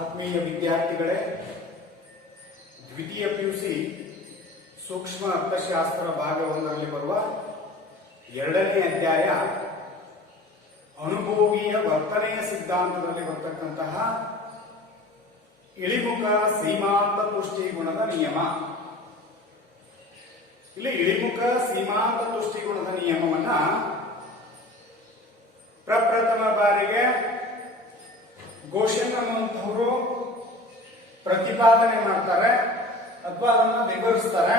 ಆತ್ಮೀಯ ವಿದ್ಯಾರ್ಥಿಗಳೇ, ದ್ವಿತೀಯ ಪಿಯುಸಿ ಸೂಕ್ಷ್ಮ ಅರ್ಥಶಾಸ್ತ್ರ ಭಾಗ 1ರಲ್ಲಿ ಬರುವ 2ನೇ ಅಧ್ಯಾಯ ಅನುಭೋಗಿಯ ವರ್ತನೆಯ ಸಿದ್ಧಾಂತದಲ್ಲಿ ಬರತಕ್ಕಂತಹ ಇಳಿಮುಖ ಸೀಮಾಂತ ತುಷ್ಟಿಗುಣದ ನಿಯಮ. ಇಲ್ಲಿ ಇಳಿಮುಖ ಸೀಮಾಂತ ತುಷ್ಟಿಗುಣದ ನಿಯಮವನ್ನ ಪ್ರಪ್ರಥಮ ಬಾರಿಗೆ ಗೋಷನ್ ಅನ್ನುವಂಥವರು ಪ್ರತಿಪಾದನೆ ಮಾಡ್ತಾರೆ ಅಥವಾ ಅದನ್ನ ವಿವರಿಸ್ತಾರೆ.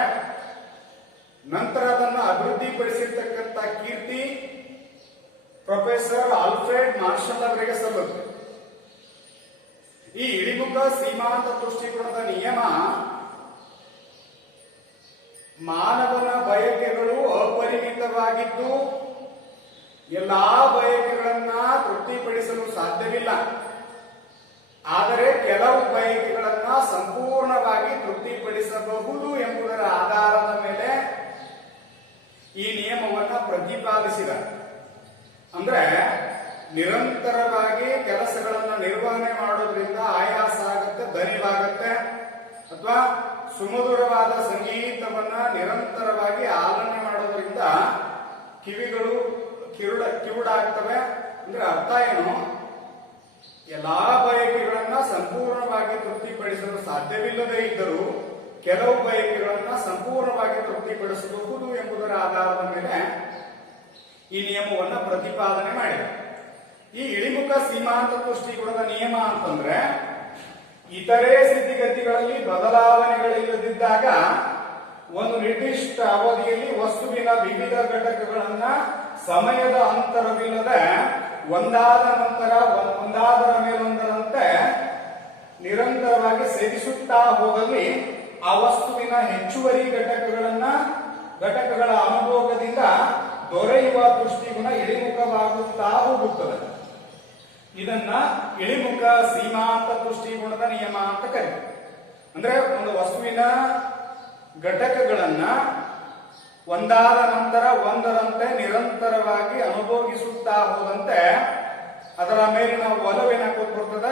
ನಂತರ ಅದನ್ನು ಅಭಿವೃದ್ಧಿಪಡಿಸಿರ್ತಕ್ಕಂಥ ಕೀರ್ತಿ ಪ್ರೊಫೆಸರ್ ಆಲ್ಫ್ರೆಡ್ ಮಾರ್ಷಲ್ ಅವರಿಗೆ ಸಲ್ಲುತ್ತೆ. ಈ ಇಳಿಮುಖ ಸೀಮಾಂತ ತುಷ್ಟಿಗುಣದ ನಿಯಮ ಮಾನವನ ಬಯಕೆಗಳು ಅಪರಿಮಿತವಾಗಿದ್ದು ಎಲ್ಲಾ ಬಯಕೆಗಳನ್ನ ತೃಪ್ತಿಪಡಿಸಲು ಸಾಧ್ಯವಿಲ್ಲ. ಆದರೆ ಕೆಲವು ಬಯಕೆಗಳನ್ನ ಸಂಪೂರ್ಣವಾಗಿ ತೃಪ್ತಿಪಡಿಸಬಹುದು ಎಂಬುದರ ಆಧಾರದ ಮೇಲೆ ಈ ನಿಯಮವನ್ನು ಪ್ರತಿಪಾದಿಸಿದ. ಅಂದ್ರೆ ನಿರಂತರವಾಗಿ ಕೆಲಸಗಳನ್ನು ನಿರ್ವಹಣೆ ಮಾಡೋದ್ರಿಂದ ಆಯಾಸ ಆಗುತ್ತೆ, ದಣಿವಾಗುತ್ತೆ, ಅಥವಾ ಸುಮಧುರವಾದ ಸಂಗೀತವನ್ನ ನಿರಂತರವಾಗಿ ಆಲನೆ ಮಾಡೋದ್ರಿಂದ ಕಿವಿಗಳು ಕಿವುಡಾಗ್ತವೆ. ಅಂದ್ರೆ ಅರ್ಥ ಏನು? ಎಲ್ಲಾ ಬಯಕೆಗಳನ್ನ ಸಂಪೂರ್ಣವಾಗಿ ತೃಪ್ತಿಪಡಿಸಲು ಸಾಧ್ಯವಿಲ್ಲದೆ ಇದ್ದರೂ ಕೆಲವು ಬಯಕೆಗಳನ್ನ ಸಂಪೂರ್ಣವಾಗಿ ತೃಪ್ತಿಪಡಿಸಬಹುದು ಎಂಬುದರ ಆಧಾರದ ಮೇಲೆ ಈ ನಿಯಮವನ್ನ ಪ್ರತಿಪಾದನೆ ಮಾಡಿದೆ. ಈ ಇಳಿಮುಖ ಸೀಮಾಂತ ತುಷ್ಟಿಗುಣದ ನಿಯಮ ಅಂತಂದ್ರೆ ಇತರೆ ಸ್ಥಿತಿಗತಿಗಳಲ್ಲಿ ಬದಲಾವಣೆಗಳಿಲ್ಲದಿದ್ದಾಗ ಒಂದು ನಿರ್ದಿಷ್ಟ ಅವಧಿಯಲ್ಲಿ ವಸ್ತುವಿನ ವಿವಿಧ ಘಟಕಗಳನ್ನ ಸಮಯದ ಅಂತರವಿಲ್ಲದೆ ಒಂದಾದ ನಂತರ ಒಂದಾದರ ಮೇಲೊಂದರಂತೆ ನಿರಂತರವಾಗಿ ಸೇರಿಸುತ್ತಾ ಹೋದಲ್ಲಿ ಆ ವಸ್ತುವಿನ ಹೆಚ್ಚುವರಿ ಘಟಕಗಳ ಅನುಭೋಗದಿಂದ ದೊರೆಯುವ ತುಷ್ಟಿಗುಣ ಇಳಿಮುಖವಾಗುತ್ತಾ ಹೋಗುತ್ತದೆ. ಇದನ್ನ ಇಳಿಮುಖ ಸೀಮಾಂತ ತುಷ್ಟಿಗುಣದ ನಿಯಮ ಅಂತ ಕರೀತಾರೆ. ಅಂದ್ರೆ ಒಂದು ವಸ್ತುವಿನ ಘಟಕಗಳನ್ನ ಒಂದಾದ ನಂತರ ಒಂದರಂತೆ ನಿರಂತರವಾಗಿ ಅನುಭೋಗಿಸುತ್ತಾ ಹೋದಂತೆ ಅದರ ಮೇಲಿನ ಒಲವೇನ ಹಾಕೋತ್ ಬರ್ತದ,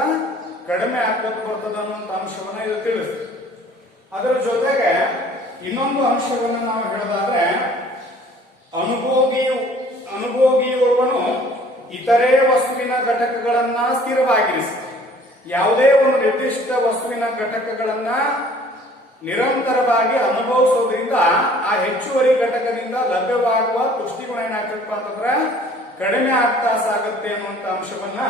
ಕಡಿಮೆ ಹಾಕೋತ್ ಬರ್ತದ ಅನ್ನುವಂಥ ಅಂಶವನ್ನ ಇದು ತಿಳಿಸ್ತದೆ. ಅದರ ಜೊತೆಗೆ ಇನ್ನೊಂದು ಅಂಶವನ್ನು ನಾವು ಹೇಳೋದಾದ್ರೆ ಅನುಭೋಗಿಯುವವನು ಇತರೆ ವಸ್ತುವಿನ ಘಟಕಗಳನ್ನ ಸ್ಥಿರವಾಗಿರಿಸಿ ಯಾವುದೇ ಒಂದು ನಿರ್ದಿಷ್ಟ ವಸ್ತುವಿನ ಘಟಕಗಳನ್ನ ನಿರಂತರವಾಗಿ ಅನುಭವಿಸೋದ್ರಿಂದ ಆ ಹೆಚ್ಚುವರಿ ಘಟಕದಿಂದ ಲಭ್ಯವಾಗುವ ತುಷ್ಟಿಗುಣ ಏನಾಗ್ತಪ್ಪ ಅಂತಂದ್ರೆ ಕಡಿಮೆ ಆಗ್ತಾ ಸಾಗುತ್ತೆ ಅನ್ನುವಂತ ಅಂಶವನ್ನ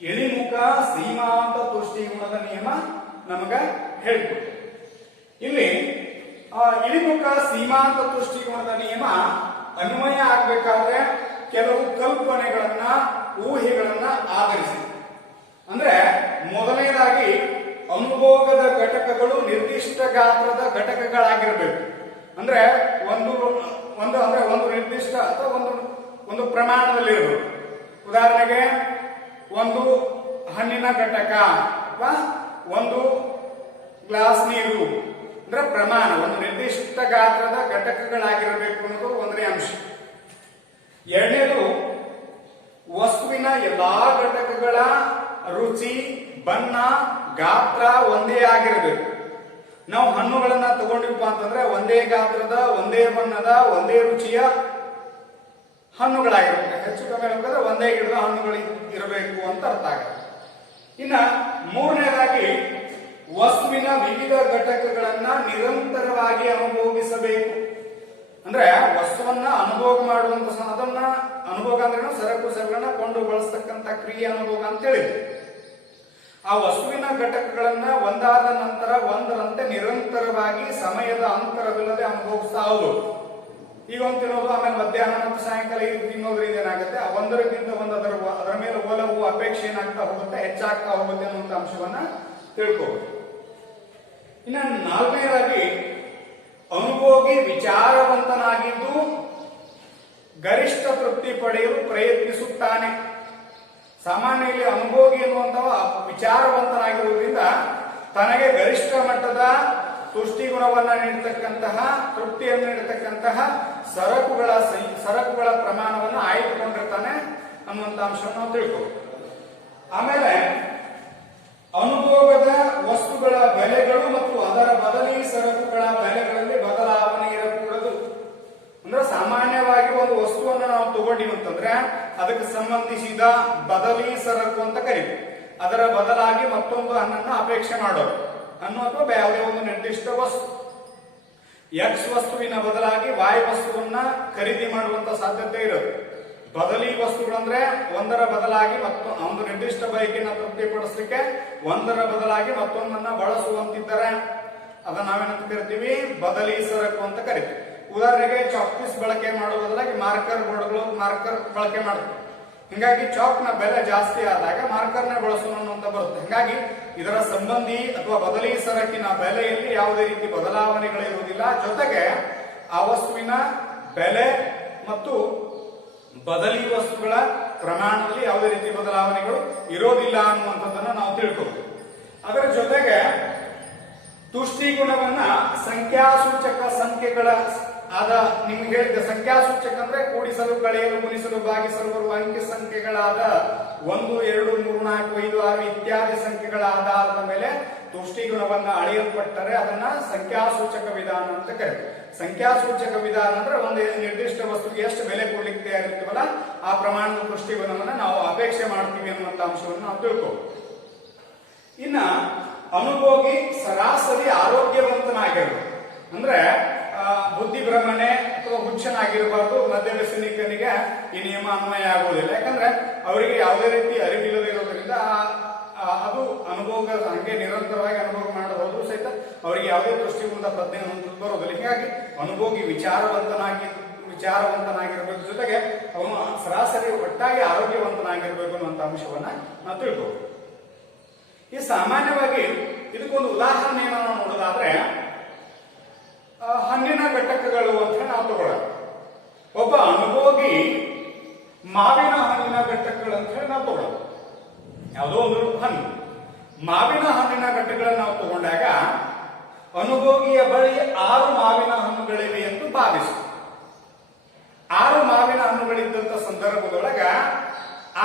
ಇಳಿಮುಖ ಸೀಮಾಂತ ತುಷ್ಟಿಗುಣದ ನಿಯಮ ನಮಗ ಹೇಳ್ಕೊಡುತ್ತೆ. ಇಲ್ಲಿ ಇಳಿಮುಖ ಸೀಮಾಂತ ತುಷ್ಟಿಗುಣದ ನಿಯಮ ಅನ್ವಯ ಆಗ್ಬೇಕಾದ್ರೆ ಕೆಲವು ಕಲ್ಪನೆಗಳನ್ನ ಊಹೆಗಳನ್ನ ಆಧರಿಸಿ. ಅಂದ್ರೆ ಮೊದಲನೇದಾಗಿ ಅನುಭೋಗದ ಘಟಕಗಳು ನಿರ್ದಿಷ್ಟ ಗಾತ್ರದ ಘಟಕಗಳಾಗಿರಬೇಕು. ಅಂದ್ರೆ ಒಂದು ನಿರ್ದಿಷ್ಟ ಅಥವಾ ಒಂದು ಪ್ರಮಾಣದಲ್ಲಿರಬೇಕು. ಉದಾಹರಣೆಗೆ ಒಂದು ಹಣ್ಣಿನ ಘಟಕ ಅಥವಾ ಒಂದು ಗ್ಲಾಸ್ ನೀರು ಅಂದ್ರೆ ಪ್ರಮಾಣ, ಒಂದು ನಿರ್ದಿಷ್ಟ ಗಾತ್ರದ ಘಟಕಗಳಾಗಿರಬೇಕು ಅನ್ನೋದು ಒಂದನೇ ಅಂಶ. ಎರಡನೇದು ವಸ್ತುವಿನ ಎಲ್ಲಾ ಘಟಕಗಳ ರುಚಿ, ಬಣ್ಣ, ಗಾತ್ರ ಒಂದೇ ಆಗಿರಬೇಕು. ನಾವು ಹಣ್ಣುಗಳನ್ನ ತಗೊಂಡಿಪ್ಪ ಅಂತಂದ್ರೆ ಒಂದೇ ಗಾತ್ರದ, ಒಂದೇ ಬಣ್ಣದ, ಒಂದೇ ರುಚಿಯ ಹಣ್ಣುಗಳಾಗಿರ್ಬೇಕು. ಹೆಚ್ಚು ಕಮ್ಮಿ ಹೇಳ್ಬೇಕಾದ್ರೆ ಒಂದೇ ಗಿಡದ ಹಣ್ಣುಗಳು ಇರಬೇಕು ಅಂತ ಅರ್ಥ ಆಗುತ್ತೆ. ಇನ್ನ ಮೂರನೇದಾಗಿ ವಸ್ತುವಿನ ವಿವಿಧ ಘಟಕಗಳನ್ನ ನಿರಂತರವಾಗಿ ಅನುಭೋಗಿಸಬೇಕು. ಅಂದ್ರೆ ವಸ್ತುವನ್ನ ಅನುಭೋಗ ಮಾಡುವಂತ ಅದನ್ನ ಅನುಭೋಗ ಅಂದ್ರೆ ಸರಕು ಸೇವೆಗಳನ್ನ ಕೊಂಡು ಬಳಸ್ತಕ್ಕಂಥ ಕ್ರಿಯೆ ಅನುಭೋಗ ಅಂತ ಹೇಳಿದ್ವಿ. ಆ ವಸ್ತುವಿನ ಘಟಕಗಳನ್ನ ಒಂದಾದ ನಂತರ ಒಂದರಂತೆ ನಿರಂತರವಾಗಿ ಸಮಯದ ಅಂತರವಿಲ್ಲದೆ ಅನುಭವಿಸ್ತಾ ಹೋಗೋದು. ಈಗ ಒಂದು ತಿನ್ನೋದು, ಆಮೇಲೆ ಮಧ್ಯಾಹ್ನ ಮತ್ತು ಸಾಯಂಕಾಲ ತಿನ್ನೋದ್ರಿಂದ ಏನಾಗುತ್ತೆ, ಒಂದರಕ್ಕಿಂತ ಅದರ ಮೇಲೆ ಒಲವು, ಅಪೇಕ್ಷೆ ಏನಾಗ್ತಾ ಹೋಗುತ್ತೆ, ಹೆಚ್ಚಾಗ್ತಾ ಹೋಗುತ್ತೆ ಅನ್ನುವಂಥ ಅಂಶವನ್ನ ತಿಳ್ಕೋಬಹುದು. ಇನ್ನು ನಾಲ್ಕನೇದಾಗಿ ಅನುಭೋಗಿ ವಿಚಾರವಂತನಾಗಿದ್ದು ಗರಿಷ್ಠ ತೃಪ್ತಿ ಪಡೆಯಲು ಪ್ರಯತ್ನಿಸುತ್ತಾನೆ. ಸಾಮಾನ್ಯ ಇಲ್ಲಿ ಅನುಭೋಗಿ ಎನ್ನುವಂತಹ ವಿಚಾರವಂತನಾಗಿರುವುದರಿಂದ ತನಗೆ ಗರಿಷ್ಠ ಮಟ್ಟದ ತುಷ್ಟಿಗುಣವನ್ನ ನೀಡತಕ್ಕಂತಹ, ತೃಪ್ತಿಯನ್ನು ನೀಡತಕ್ಕಂತಹ ಸರಕುಗಳ ಪ್ರಮಾಣವನ್ನು ಆಯ್ದುಕೊಂಡಿರ್ತಾನೆ ಅನ್ನುವಂಥ ಅಂಶವನ್ನು ನಾವು ತಿಳ್ಕೋಬೇಕು. ಆಮೇಲೆ ಅನುಭೋಗದ ವಸ್ತುಗಳ ಬೆಲೆಗಳು ಮತ್ತು ಅದರ ಬದಲಿ ಸರಕುಗಳ ಬೆಲೆಗಳಲ್ಲಿ ಬದಲಾವಣೆ ಇರಕೂಡದು. ಅಂದ್ರೆ ಸಾಮಾನ್ಯವಾಗಿ ಒಂದು ವಸ್ತುವನ್ನು ನಾವು ತಗೊಂಡಿವಿ ಅಂತಂದ್ರೆ ಅದಕ್ಕೆ ಸಂಬಂಧಿಸಿದ ಬದಲಿ ಸರಕು ಅಂತ ಕರೀತೀವಿ. ಅದರ ಬದಲಾಗಿ ಮತ್ತೊಂದು ಹಣ್ಣನ್ನು ಅಪೇಕ್ಷೆ ಮಾಡೋದು ಅನ್ನು ಅಥವಾ ಯಾವುದೇ ಒಂದು ನಿರ್ದಿಷ್ಟ ವಸ್ತು. ಎಕ್ಸ್ ವಸ್ತುವಿನ ಬದಲಾಗಿ ವಾಯ್ ವಸ್ತುವನ್ನ ಖರೀದಿ ಮಾಡುವಂತ ಸಾಧ್ಯತೆ ಇರೋದು. ಬದಲಿ ವಸ್ತುಗಳಂದ್ರೆ ಒಂದರ ಬದಲಾಗಿ ಒಂದು ನಿರ್ದಿಷ್ಟ ಬಯಕೆಯನ್ನು ತೃಪ್ತಿಪಡಿಸಲಿಕ್ಕೆ ಒಂದರ ಬದಲಾಗಿ ಮತ್ತೊಂದನ್ನ ಬಳಸುವಂತಿದ್ದರೆ ಅದನ್ನ ನಾವೇನಂತ ಕರಿತೀವಿ, ಬದಲಿ ಸರಕು ಅಂತ ಕರಿತೀವಿ. ಉದಾಹರಣೆಗೆ ಚಾಕ್ಪೀಸ್ ಬಳಕೆ ಮಾಡುವ ಬದಲಾಗಿ ಮಾರ್ಕರ್ ಬೋರ್ಡ್ಗಳು ಮಾರ್ಕರ್ ಬಳಕೆ ಮಾಡ್ತೀವಿ. ಹಿಂಗಾಗಿ ಚಾಕ್ ನ ಬೆಲೆ ಜಾಸ್ತಿ ಆದಾಗ ಮಾರ್ಕರ್ ನ ಬಳಸೋಣ ಅಂತ ಬರುತ್ತೆ. ಹಿಂಗಾಗಿ ಇದರ ಸಂಬಂಧಿ ಅಥವಾ ಬದಲಿ ಸರಕಿನ ಬೆಲೆಯಲ್ಲಿ ಯಾವುದೇ ರೀತಿ ಬದಲಾವಣೆಗಳಿರುವುದಿಲ್ಲ. ಜೊತೆಗೆ ಆ ವಸ್ತುವಿನ ಬೆಲೆ ಮತ್ತು ಬದಲಿ ವಸ್ತುಗಳ ಪ್ರಮಾಣದಲ್ಲಿ ಯಾವುದೇ ರೀತಿ ಬದಲಾವಣೆಗಳು ಇರೋದಿಲ್ಲ ಅನ್ನುವಂಥದ್ದನ್ನ ನಾವು ತಿಳ್ಕೋಬಹುದು. ಅದರ ಜೊತೆಗೆ ತುಷ್ಟಿಗುಣವನ್ನ ಸಂಖ್ಯಾಸೂಚಕ ಸಂಖ್ಯೆಗಳ ಆದ ನಿಮ್ಗೆ ಹೇಳಿದ ಸಂಖ್ಯಾಸೂಚಕ ಅಂದ್ರೆ ಕೂಡಿಸಲು, ಕಳೆಯಲು, ಗುಣಿಸಲು, ಭಾಗಿಸಲು ಬರುವ ಅಂಕಿ ಸಂಖ್ಯೆಗಳಾದ 1, 2, 3, 4, 5, 6 ಇತ್ಯಾದಿ ಸಂಖ್ಯೆಗಳ ಆಧಾರದ ಮೇಲೆ ತುಷ್ಟಿಗುಣವನ್ನ ಅಳೆಯಲ್ಪಟ್ಟರೆ ಅದನ್ನ ಸಂಖ್ಯಾಸೂಚಕ ವಿಧಾನ ಅಂತ ಕರೀತೀವಿ. ಸಂಖ್ಯಾಸೂಚಕ ವಿಧಾನ ಅಂದ್ರೆ ಒಂದು ನಿರ್ದಿಷ್ಟ ವಸ್ತುಗೆ ಎಷ್ಟು ಬೆಲೆ ಕೊಡ್ಲಿಕ್ಕೆ ತಯಾರಿರ್ತೀವಲ್ಲ ಆ ಪ್ರಮಾಣದ ತುಷ್ಟಿಗುಣವನ್ನ ನಾವು ಅಪೇಕ್ಷೆ ಮಾಡ್ತೀವಿ ಅನ್ನುವಂತ ಅಂಶವನ್ನು ನಾವು ತಿಳ್ಕೋಬಹುದು. ಇನ್ನ ಅನುಭೋಗಿ ಸರಾಸರಿ ಆರೋಗ್ಯವಂತನಾಗಿರ್ಬೇಕು. ಅಂದ್ರೆ ಬುದ್ಧಿ ಭ್ರಮಣೆ ಅಥವಾ ಹುಚ್ಚನಾಗಿರಬಾರ್ದು. ಮದ್ಯ ವ್ಯಸನಿಕನಿಗೆ ಈ ನಿಯಮ ಅನ್ವಯ ಆಗುವುದಿಲ್ಲ. ಯಾಕಂದ್ರೆ ಅವರಿಗೆ ಯಾವುದೇ ರೀತಿ ಅರಿವಿಲ್ಲದೆ ಇರೋದ್ರಿಂದ ಅದು ಅನುಭೋಗ ಹಂಗೆ ನಿರಂತರವಾಗಿ ಅನುಭವ ಮಾಡಬಹುದು ಸಹಿತ ಅವರಿಗೆ ಯಾವುದೇ ದೃಷ್ಟಿಗುಣದ ಪ್ರಜ್ಞೆ ಅನ್ನುವಂಥದ್ದು ಬರೋದಿಲ್ಲ. ಹೀಗಾಗಿ ಅನುಭೋಗಿ ವಿಚಾರವಂತನಾಗಿರ್ಬೇಕು. ಜೊತೆಗೆ ಅವನು ಸರಾಸರಿ ಒಟ್ಟಾಗಿ ಆರೋಗ್ಯವಂತನಾಗಿರ್ಬೇಕು ಅನ್ನುವಂಥ ಅಂಶವನ್ನ ನಾವು ತಿಳ್ಕೋಬಹುದು. ಈ ಸಾಮಾನ್ಯವಾಗಿ ಇದಕ್ಕೊಂದು ಉದಾಹರಣೆಯನ್ನು ನಾವು ನೋಡೋದಾದ್ರೆ ಹಣ್ಣಿನ ಘಟಕಗಳು ಅಂತ ನಾವು ತಗೊಳ್ಳೋಣ. ಒಬ್ಬ ಅನುಭೋಗಿ ಮಾವಿನ ಹಣ್ಣಿನ ಘಟಕಗಳು ಅಂತ ಹೇಳಿ ನಾವು ತಗೊಳ್ಳೋಣ. ಯಾವುದೋ ಒಂದು ಹಣ್ಣು ಮಾವಿನ ಹಣ್ಣಿನ ಘಟಕಗಳನ್ನು ನಾವು ತಗೊಂಡಾಗ ಅನುಭೋಗಿಯ ಬಳಿ 6 ಮಾವಿನ ಹಣ್ಣುಗಳಿವೆ ಎಂದು ಭಾವಿಸು. 6 ಮಾವಿನ ಹಣ್ಣುಗಳಿದ್ದಂತ ಸಂದರ್ಭದೊಳಗ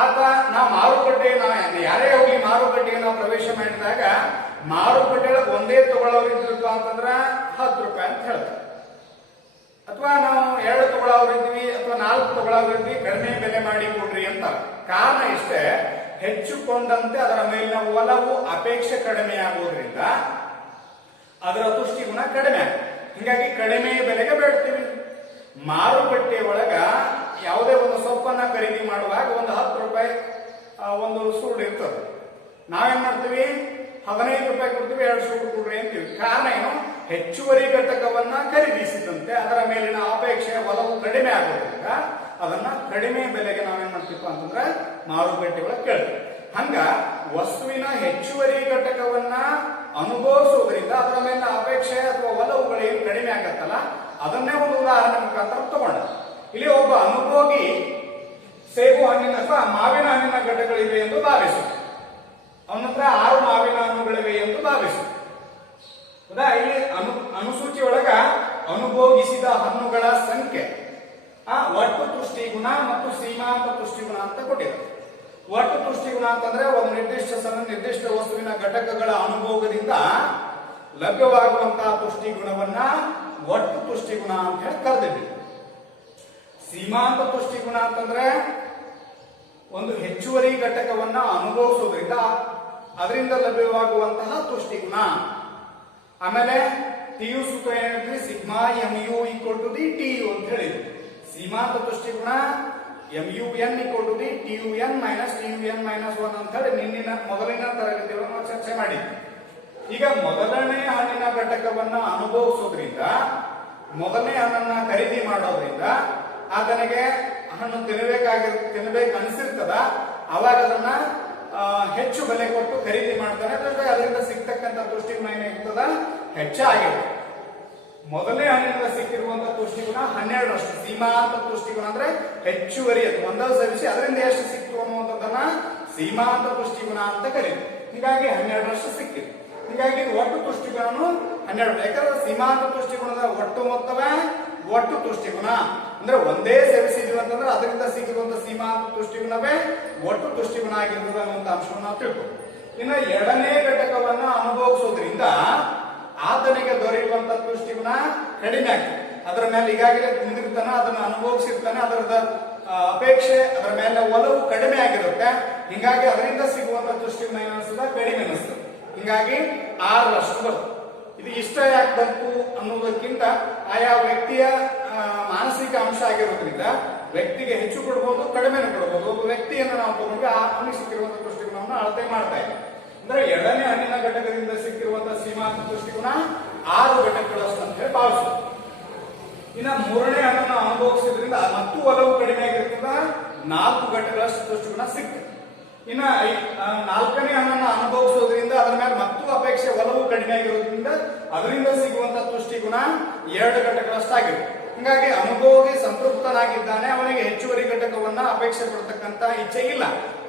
ಆತ ಯಾರೇ ಹೋಗಿ ಮಾರುಕಟ್ಟೆಗೆ ನಾವು ಪ್ರವೇಶ ಮಾಡಿದಾಗ ಮಾರುಕಟ್ಟೆಯೊಳಗೆ ಒಂದೇ ತಗೊಳ್ಳೋರಿದ್ರು ಅಂತಂದ್ರ 10 ರೂಪಾಯಿ ಅಂತ ಹೇಳ್ತಾರೆ. ಅಥವಾ ನಾವು 2 ತಗೊಳ್ಳೋರಿದ್ವಿ ಅಥವಾ 4 ತಗೊಳ್ಳೋರಿದ್ವಿ, ಕಡಿಮೆ ಬೆಲೆ ಮಾಡಿ ಕೊಡ್ರಿ ಅಂತ. ಕಾರಣ ಇಷ್ಟೇ, ಹೆಚ್ಚುಕೊಂಡಂತೆ ಅದರ ಮೇಲಿನ ಒಲವು ಅಪೇಕ್ಷೆ ಕಡಿಮೆ ಆಗುವುದರಿಂದ ಅದರ ತುಷ್ಟಿಗುಣ ಕಡಿಮೆ ಆಗುತ್ತೆ. ಹಿಂಗಾಗಿ ಕಡಿಮೆ ಬೆಲೆಗೆ ಬೇಡ್ತೀವಿ. ಮಾರುಕಟ್ಟೆ ಒಳಗ ಯಾವುದೇ ಒಂದು ಸೊಪ್ಪನ್ನ ಖರೀದಿ ಮಾಡುವಾಗ ಒಂದು 10 ರೂಪಾಯಿ ಒಂದು ಸೂಡು ಇರ್ತದೆ. ನಾವೇನ್ ಮಾಡ್ತೀವಿ, 15 ರೂಪಾಯಿ ಕೊಡ್ತೀವಿ, 2 ಸೂಡು ಕೊಡ್ರಿ ಅಂತೀವಿ. ಕಾರಣ ಏನು, ಹೆಚ್ಚುವರಿ ಘಟಕವನ್ನ ಖರೀದಿಸಿದಂತೆ ಅದರ ಮೇಲಿನ ಅಪೇಕ್ಷೆ ಒಲವು ಕಡಿಮೆ ಆಗೋದ್ರಿಂದ ಅದನ್ನ ಕಡಿಮೆ ಬೆಲೆಗೆ ನಾವೇನ್ ಮಾಡ್ತೀವಿ ಅಂತಂದ್ರೆ ಮಾರುಕಟ್ಟೆ ಒಳಗೆ ಕೇಳ್ತೀವಿ. ಹಂಗ ವಸ್ತುವಿನ ಹೆಚ್ಚುವರಿ ಘಟಕವನ್ನ ಅನುಭವಿಸುವುದರಿಂದ ಅದರ ಮೇಲಿನ ಅಪೇಕ್ಷೆ ಅಥವಾ ಒಲವುಗಳೇನು ಕಡಿಮೆ ಆಗತ್ತಲ್ಲ, ಅದನ್ನೇ ಒಂದು ಉದಾಹರಣೆ ಮುಖಾಂತರ ತಗೊಂಡ. ಇಲ್ಲಿ ಒಬ್ಬ ಅನುಭೋಗಿ ಸೇಬು ಹಣ್ಣಿನ ಅಥವಾ ಮಾವಿನ ಹಣ್ಣಿನ ಘಟಕಗಳಿವೆ ಎಂದು ಭಾವಿಸು. ಅವನ ಹತ್ರ 6 ಮಾವಿನ ಹಣ್ಣುಗಳಿವೆ ಎಂದು ಭಾವಿಸು. ಹೌದಾ? ಇಲ್ಲಿ ಅನುಸೂಚಿ ಒಳಗ ಅನುಭೋಗಿಸಿದ ಹಣ್ಣುಗಳ ಸಂಖ್ಯೆ, ಒಟ್ಟು ತುಷ್ಟಿಗುಣ ಮತ್ತು ಸೀಮಾಂತ ತುಷ್ಟಿಗುಣ ಅಂತ ಕೊಟ್ಟಿದೆ. ಒಟ್ಟು ತುಷ್ಟಿಗುಣ ಅಂತಂದ್ರೆ ಒಂದು ನಿರ್ದಿಷ್ಟ ವಸ್ತುವಿನ ಘಟಕಗಳ ಅನುಭೋಗದಿಂದ ಲಭ್ಯವಾಗುವಂತಹ ತುಷ್ಟಿಗುಣವನ್ನ ಒಟ್ಟು ತುಷ್ಟಿಗುಣ ಅಂತ ಹೇಳಿ ಕರೆದಿದ್ವಿ. ಸೀಮಾಂತ ತುಷ್ಟಿಗುಣ ಅಂತಂದ್ರೆ ಒಂದು ಹೆಚ್ಚುವರಿ ಘಟಕವನ್ನ ಅನುಭವಿಸುವುದರಿಂದ ಅದರಿಂದ ಲಭ್ಯವಾಗುವಂತಹ ತುಷ್ಟಿಗುಣ. ಆಮೇಲೆ ಟಿಯು ಸೂತ್ರ ಏನಿದ್ರಿ, ಸಿಗ್ಮಾ MU = TU ಅಂತ ಹೇಳಿದ್ವಿ. ಸೀಮಾಂತ ತುಷ್ಟಿಗುಣ MUN = TUN - TUN - 1 ಅಂತ ಹೇಳಿ ಮೊದಲಿನ ತರಗತಿಯನ್ನು ನಾವು ಚರ್ಚೆ ಮಾಡಿದ್ವಿ. ಈಗ ಮೊದಲನೇ ಹಣ್ಣಿನ ಘಟಕವನ್ನ ಅನುಭವಿಸೋದ್ರಿಂದ, ಮೊದಲನೇ ಹಣ್ಣನ್ನ ಖರೀದಿ ಮಾಡೋದ್ರಿಂದ ಆತನಿಗೆ ಹಣ್ಣು ತಿನ್ನಬೇಕು ಅನಿಸಿರ್ತದ, ಅವಾಗ ಅದನ್ನ ಹೆಚ್ಚು ಬೆಲೆ ಕೊಟ್ಟು ಖರೀದಿ ಮಾಡ್ತಾನೆ. ಅದರಿಂದ ಸಿಗ್ತಕ್ಕಂಥ ತುಷ್ಟಿಗುಣ ಏನಿರ್ತದ ಹೆಚ್ಚಾಗಿರುತ್ತೆ. ಮೊದಲನೇ ಹಣ್ಣಿನಿಂದ ಸಿಕ್ಕಿರುವಂತಹ ತುಷ್ಟಿಗುಣ 12ರಷ್ಟು. ಸೀಮಾಂತ ತುಷ್ಟಿಗುಣ ಅಂದ್ರೆ ಹೆಚ್ಚುವರಿ, ಅದು ಒಂದೇ ಸೇವಿಸಿ ಅದರಿಂದ ಎಷ್ಟು ಸಿಕ್ತು ಅನ್ನುವಂಥದ್ದನ್ನ ಸೀಮಾಂತ ತುಷ್ಟಿಗುಣ ಅಂತ ಕರೀತೀವಿ. ಹೀಗಾಗಿ 12ರಷ್ಟು ಸಿಕ್ಕಿದೆ. ಹೀಗಾಗಿ ಒಟ್ಟು ತುಷ್ಟಿಗುಣನು 12. ಯಾಕಂದ್ರೆ ಸೀಮಾಂತ ತುಷ್ಟಿಗುಣದ ಒಟ್ಟು ಮೊತ್ತವೇ ಒಟ್ಟು ತುಷ್ಟಿಗುಣ. ಅಂದ್ರೆ ಒಂದೇ ಸೇವಿಸಿದ್ವಿ ಅಂತಂದ್ರೆ ಅದರಿಂದ ಸಿಕ್ಕಿರುವಂತಹ ಸೀಮಾಂತ ತುಷ್ಟಿಗುಣವೇ ಒಟ್ಟು ತುಷ್ಟಿಗುಣ ಆಗಿರ್ತದೆ ಅನ್ನುವಂಥ ಅಂಶವನ್ನು ನಾವು ತಿಳ್ಕೊ. ಇನ್ನು ಎರಡನೇ ಘಟಕವನ್ನ ಅನುಭವಿಸೋದ್ರಿಂದ ಆತನಿಗೆ ದೊರೆಯುವಂತ ತುಷ್ಟಿಗುಣ ಕಡಿಮೆ ಆಗ್ತದೆ. ಅದರ ಮೇಲೆ ಈಗಾಗಲೇ ತಿಂದಿರ್ತಾನ, ಅದನ್ನ ಅನುಭವಿಸಿರ್ತಾನೆ, ಅದರದ ಅಪೇಕ್ಷೆ, ಅದರ ಮೇಲೆ ಒಲವು ಕಡಿಮೆ ಆಗಿರುತ್ತೆ. ಹಿಂಗಾಗಿ ಅದರಿಂದ ಸಿಗುವಂತ ತುಷ್ಟಿಗುಣ ಏನಿಸ್ತದ ಕಡಿಮೆ ಅನಿಸ್ತದೆ. ಹಿಂಗಾಗಿ 6ರಷ್ಟು ಬರುತ್ತೆ. ಇದು ಇಷ್ಟ ಯಾಕೆ ಬಂತು ಅನ್ನೋದಕ್ಕಿಂತ ಆಯಾ ವ್ಯಕ್ತಿಯ ಮಾನಸಿಕ ಅಂಶ ಆಗಿರೋದ್ರಿಂದ ವ್ಯಕ್ತಿಗೆ ಹೆಚ್ಚು ಕೊಡಬಹುದು, ಕಡಿಮೆನೂ ಕೊಡಬಹುದು. ಒಬ್ಬ ವ್ಯಕ್ತಿಯನ್ನು ನಾವು ತಗೊಂಡ್ರೆ ಅವನಿಗೆ ಸಿಕ್ಕಿರುವಂತ ತುಷ್ಟಿಗುಣವನ್ನು ಅಳತೆ ಮಾಡ್ತಾ ಇದ್ದೀವಿ. ಅಂದ್ರೆ ಎರಡನೇ ಹಣ್ಣಿನ ಘಟಕದಿಂದ ಸಿಕ್ಕಿರುವಂತಹ ಸೀಮಾಂತ ತುಷ್ಟಿಗುಣ 6 ಘಟಕಗಳಷ್ಟು ಅಂತ ಹೇಳಿ ಭಾವಿಸೋದು. ಇನ್ನು ಮೂರನೇ ಹಣ್ಣನ್ನು ಅನುಭವಿಸಿದ್ರಿಂದ ಮತ್ತು ಒಲವು ಕಡಿಮೆ ಆಗಿರ್ತದ 4 ಘಟಕಗಳಷ್ಟು ತುಷ್ಟಿಗುಣ ಸಿಗ್ತದೆ. ಇನ್ನು 4ನೇ ಹಣ್ಣನ್ನು ಅನುಭವಿಸೋದ್ರಿಂದ ಅದರ ಮೇಲೆ ಮತ್ತು ಅಪೇಕ್ಷೆ ಒಲವು ಕಡಿಮೆ ಆಗಿರೋದ್ರಿಂದ ಅದರಿಂದ ಸಿಗುವಂತ ತುಷ್ಟಿಗುಣ 2 ಘಟಕಗಳಷ್ಟಾಗಿದೆ. ಹಿಂಗಾಗಿ ಅನುಭೋಗಿ ಸಂತೃಪ್ತನಾಗಿದ್ದಾನೆ, ಅವನಿಗೆ ಹೆಚ್ಚುವರಿ ಘಟಕವನ್ನ ಅಪೇಕ್ಷೆ ಪಡ್ತಕ್ಕಂತ ಇಚ್ಛೆ ಇಲ್ಲ.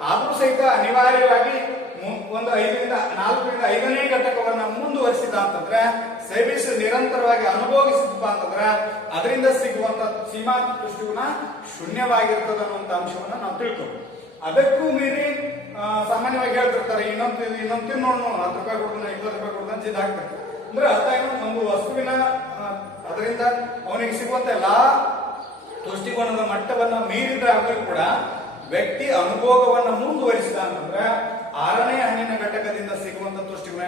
ಆದ್ರೂ ಸಹಿತ ಅನಿವಾರ್ಯವಾಗಿ ಒಂದು 5ರಿಂದ 5ನೇ ಘಟಕವನ್ನ ಮುಂದುವರಿಸಿದ ಅಂತಂದ್ರೆ, ಸೇವಿಸಿ ನಿರಂತರವಾಗಿ ಅನುಭೋಗಿಸಿದಪ್ಪ ಅಂತಂದ್ರೆ ಅದರಿಂದ ಸಿಗುವಂತ ಸೀಮಾಂತ ತುಷ್ಟಿಗುಣ ಶೂನ್ಯವಾಗಿರ್ತದ ಅನ್ನುವಂತ ಅಂಶವನ್ನ ನಾವು ತಿಳ್ಕೊಬೇಕು. ಅದಕ್ಕೂ ಮೀರಿ ಸಾಮಾನ್ಯವಾಗಿ ಹೇಳ್ತಿರ್ತಾರೆ, ಇನ್ನೊಂದು ತಿನ್ನೋಣ, 10 ರೂಪಾಯಿ ಕೊಡ್ತಾನೆ, 20 ರೂಪಾಯಿ ಕೊಡ್ತಾನೆ, ಜಿದ್ ಹಾಕ್ತಾರೆ. ಅಂದ್ರೆ ಅರ್ಥ ಏನು, ಒಂದು ವಸ್ತುವಿನ ಅದರಿಂದ ಅವನಿಗೆ ಸಿಗುವಂತ ಎಲ್ಲಾ ತುಷ್ಟಿಗುಣದ ಮಟ್ಟವನ್ನ ಮೀರಿದ್ರಾಗಲೂ ಕೂಡ ವ್ಯಕ್ತಿ ಅನುಭೋಗವನ್ನ ಮುಂದುವರಿಸಿದ ಅಂತಂದ್ರೆ 6ನೇ ಹಣ್ಣಿನ ಘಟಕದಿಂದ ಸಿಗುವಂತ ತುಷ್ಟಿಗುಣ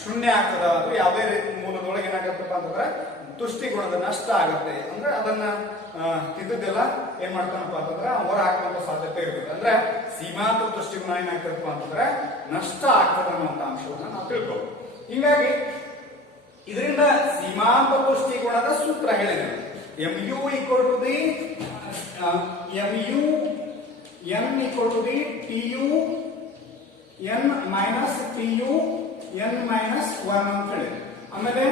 ಶೂನ್ಯ ಆಗ್ತದ. ಅದು ಯಾವುದೇ ರೀತಿ ಮೂಲದೊಳಗೆ ಏನಾಗತ್ತಪ್ಪ ಅಂತಂದ್ರೆ ತುಷ್ಟಿಗುಣದ ನಷ್ಟ ಆಗತ್ತೆ. ಅಂದ್ರೆ ಅದನ್ನ ತಿದ್ದೆಲ್ಲ ಏನ್ ಮಾಡ್ತಾನಪ್ಪ ಅಂತಂದ್ರೆ ಹೊರ ಹಾಕುವಂತ ಸಾಧ್ಯತೆ ಇರ್ತದೆ. ಅಂದ್ರೆ ಸೀಮಾಂತ ತುಷ್ಟಿಗುಣ ಏನಾಗ್ತದಪ್ಪ ಅಂತಂದ್ರೆ ನಷ್ಟ ಆಗ್ತದ ಅನ್ನುವಂತ ಅಂಶವನ್ನ ನಾವು ತಿಳ್ಕೋಬಹುದು. ಹಿಂಗಾಗಿ ಇದರಿಂದ ಸೀಮಾಂತ ತುಷ್ಟಿಗುಣದ ಸೂತ್ರ ಹೇಳಿದೆ. MU equal to the n equal to the TU n minus TU n minus 1 ಅಂತ ಹೇಳಿ. ಆಮೇಲೆ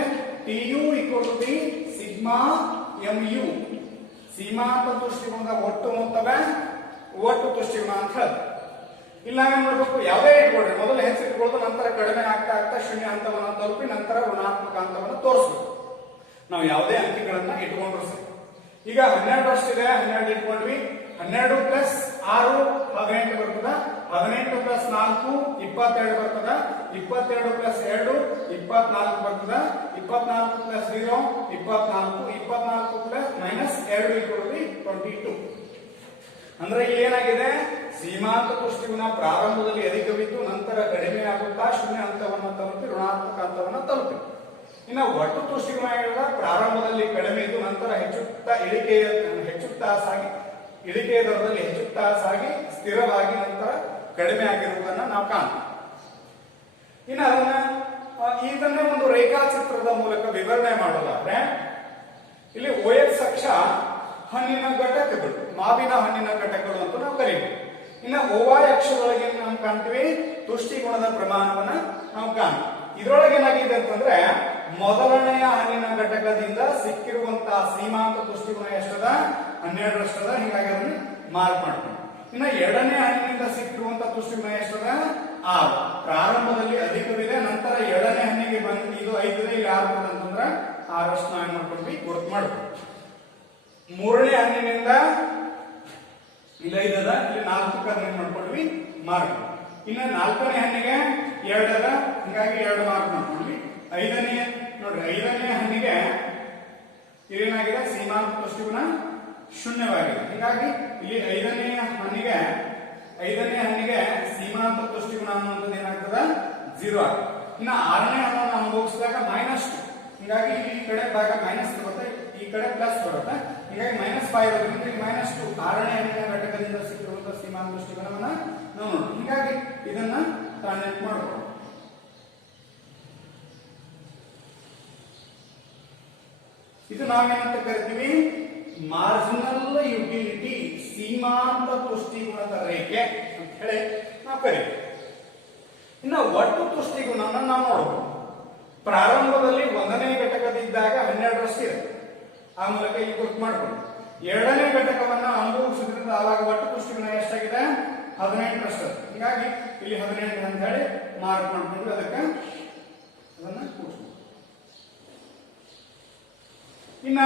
TU equal to the sigma MU ಸೀಮಾಂತ ತುಷ್ಟಿಗುಣದ ಒಟ್ಟು ಮೊತ್ತವೇ ಒಟ್ಟು ತುಷ್ಟಿಗುಣ ಅಂತ ಹೇಳಿ. ಇಲ್ಲ ನಾವೇನ್ ಮಾಡ್ಬೇಕು, ಯಾವುದೇ ಇಟ್ಕೊಳ್ರಿ, ಮೊದಲು ಹೆಚ್ಚು ಇಟ್ಕೊಳ್ಳೋದು, ನಂತರ ಕಡಿಮೆ ಆಗ್ತಾ ಆಗ್ತಾ ಶೂನ್ಯ ಹಂತವನ್ನು ತಲುಪಿ ನಂತರ ಋಣಾತ್ಮಕ ಹಂತವನ್ನು ತೋರಿಸ್ಬೇಕು. ನಾವು ಯಾವುದೇ ಅಂಕಿಗಳನ್ನ ಇಟ್ಕೊಂಡ್ರು ಸರಿ. ಈಗ 12ರಷ್ಟಿದೆ, 12 ಇಟ್ಕೊಂಡ್ವಿ. 12 ಪ್ಲಸ್ 6 18 ಬರ್ತದ. 18 ಪ್ಲಸ್ 4 22 ಬರ್ತದ. 22 ಪ್ಲಸ್ 2 24 ಬರ್ತದ. 24 ಪ್ಲಸ್ 0 24. 24 ಪ್ಲಸ್ ಮೈನಸ್ 2 ಇಟ್ಕೊಳ್ಳಿ 22. ಅಂದ್ರೆ ಇಲ್ಲಿ ಏನಾಗಿದೆ, ಸೀಮಾಂತ ತುಷ್ಟಿಗುಣ ಪ್ರಾರಂಭದಲ್ಲಿ ಅಧಿಕವಿದ್ದು ನಂತರ ಕಡಿಮೆ ಆಗುತ್ತಾ ಶೂನ್ಯ ಹಂತವನ್ನು ತಲುಪಿ ಋಣಾತ್ಮಕ ಹಂತವನ್ನು ತಲುಪಿ. ಇನ್ನು ಒಟ್ಟು ತುಷ್ಟಿಗುಣ ಹೇಳಿದ ಪ್ರಾರಂಭದಲ್ಲಿ ಕಡಿಮೆ ಇದ್ದು ನಂತರ ಹೆಚ್ಚುತ್ತಾ ಸಾಗಿ ಇಳಿಕೆಯ ದರದಲ್ಲಿ ಹೆಚ್ಚುತ್ತಾ ಸಾಗಿ ಸ್ಥಿರವಾಗಿ ನಂತರ ಕಡಿಮೆ ಆಗಿರುವುದನ್ನು ನಾವು ಕಾಣ್ತೀವಿ. ಇನ್ನು ಇದನ್ನೇ ಒಂದು ರೇಖಾಚಿತ್ರದ ಮೂಲಕ ವಿವರಣೆ ಮಾಡೋದಾದ್ರೆ, ಇಲ್ಲಿ OX ಅಕ್ಷ ಹಣ್ಣಿನ ಘಟಕಗಳು, ಮಾವಿನ ಹಣ್ಣಿನ ಘಟಕಗಳು ಅಂತ ನಾವು ಕರೀತೀವಿ. ಇನ್ನು OY ಅಕ್ಷದೊಳಗೆ ನಾವು ಕಾಣ್ತೀವಿ ತುಷ್ಟಿಗುಣದ ಪ್ರಮಾಣವನ್ನ ನಾವು ಕಾಣ್ತೀವಿ. ಇದ್ರೊಳಗೆ ಏನಾಗಿದೆ ಅಂತಂದ್ರೆ, ಮೊದಲನೆಯ ಹಣ್ಣಿನ ಘಟಕದಿಂದ ಸಿಕ್ಕಿರುವಂತಹ ಸೀಮಾಂತ ತುಷ್ಟಿಗುಣ ಎಷ್ಟದ, 12ರಷ್ಟದ. ಹೀಗಾಗಿ ಅದನ್ನ ಮಾರ್ಕ್ ಮಾಡ್ತೀವಿ. ಇನ್ನು ಎರಡನೇ ಹಣ್ಣಿನಿಂದ ಸಿಕ್ಕಿರುವಂತಹ ತುಷ್ಟಿಗುಣ ಎಷ್ಟದ, 6. ಪ್ರಾರಂಭದಲ್ಲಿ ಅಧಿಕವಿದೆ, ನಂತರ ಎರಡನೇ ಹಣ್ಣಿಗೆ ಬಂದು ಇದು 5 ಇಲ್ಲಿ 6 ಅಂತಂದ್ರೆ 6ರಷ್ಟು ನಾವು ಏನ್ ಮಾಡ್ಕೊಂಡ್ವಿ, ಗುರುತು ಮಾಡ್ತೀವಿ. ಮೂರನೇ ಹಣ್ಣಿನಿಂದ ಇಲ್ಲಿ 5 ಅದ, ಇಲ್ಲಿ 4 ಏನ್ ಮಾಡ್ಕೊಂಡ್ವಿ, ಮಾರ್ಕ್. ಇನ್ನು 4ನೇ ಹಣ್ಣಿಗೆ 2 ಅದ, ಹೀಗಾಗಿ 2 ಮಾರ್ಕ್ ಮಾಡ್ಕೊಂಡ್ವಿ. 5ನೇ ನೋಡ್ರಿ, 5ನೇ ಹಣ್ಣಿಗೆ ಏನಾಗಿದೆ, ಸೀಮಾಂತ ತುಷ್ಟಿಗುಣ ಶೂನ್ಯವಾಗಿದೆ. ಹೀಗಾಗಿ ಇಲ್ಲಿ 5ನೇ ಹಣ್ಣಿಗೆ ಸೀಮಾಂತ ತುಷ್ಟಿಗುಣ ಅನ್ನುವಂಥದ್ದು ಏನಾಗ್ತದ, 0 ಆಗ್ತದೆ. ಇನ್ನು 6ನೇ ಹಣ್ಣನ್ನು ಅನುಭವಿಸಿದಾಗ -2. ಹೀಗಾಗಿ ಈ ಕಡೆ ಭಾಗ ಮೈನಸ್ ಬರುತ್ತೆ, ಈ ಕಡೆ ಪ್ಲಸ್ ಬರುತ್ತೆ. ಹೀಗಾಗಿ -5 ಇರೋದ್ರಿಂದ ಇಲ್ಲಿ -2. 6ನೇ ಹಣ್ಣಿನ ಘಟಕದಿಂದ ಸಿಕ್ಕಿರುವಂತಹ ಸೀಮಾಂತ ತುಷ್ಟಿಗುಣವನ್ನ ನಾವು ನೋಡಿ. ಹೀಗಾಗಿ ಇದನ್ನ ನೆನಪು ಮಾಡ್ಕೊಳ್ಳೋಣ. ಇದು ನಾವೇನಂತ ಕರಿತೀವಿ, ಮಾರ್ಜಿನಲ್ ಯುಟಿಲಿಟಿ, ಸೀಮಾಂತ ತುಷ್ಟಿಗುಣದ ರೇಖೆ ಅಂತ ಹೇಳಿ ನಾವು ಕರಿತೀವಿ. ಇನ್ನು ಒಟ್ಟು ತುಷ್ಟಿಗುಣವನ್ನು ನಾವು ನೋಡಬಹುದು. ಪ್ರಾರಂಭದಲ್ಲಿ 1ನೇ ಘಟಕದಿದ್ದಾಗ 12ರಷ್ಟು ಇದೆ, ಆ ಮೂಲಕ ಇಲ್ಲಿ ಗುರುತು ಮಾಡ್ಕೊಂಡು. 2ನೇ ಘಟಕವನ್ನ ಅನುಭವಿಸಿದ್ರಿಂದ ಆವಾಗ ಒಟ್ಟು ತುಷ್ಟಿಗುಣ ಎಷ್ಟಾಗಿದೆ, 18ರಷ್ಟು. ಹೀಗಾಗಿ ಇಲ್ಲಿ 18 ಅಂತ ಹೇಳಿ ಮಾರ್ಕ್ ಮಾಡ್ಕೊಂಡು ಅದಕ್ಕೆ ಅದನ್ನ ಕೂಡಿಸ್ಬೋದು. ಇನ್ನ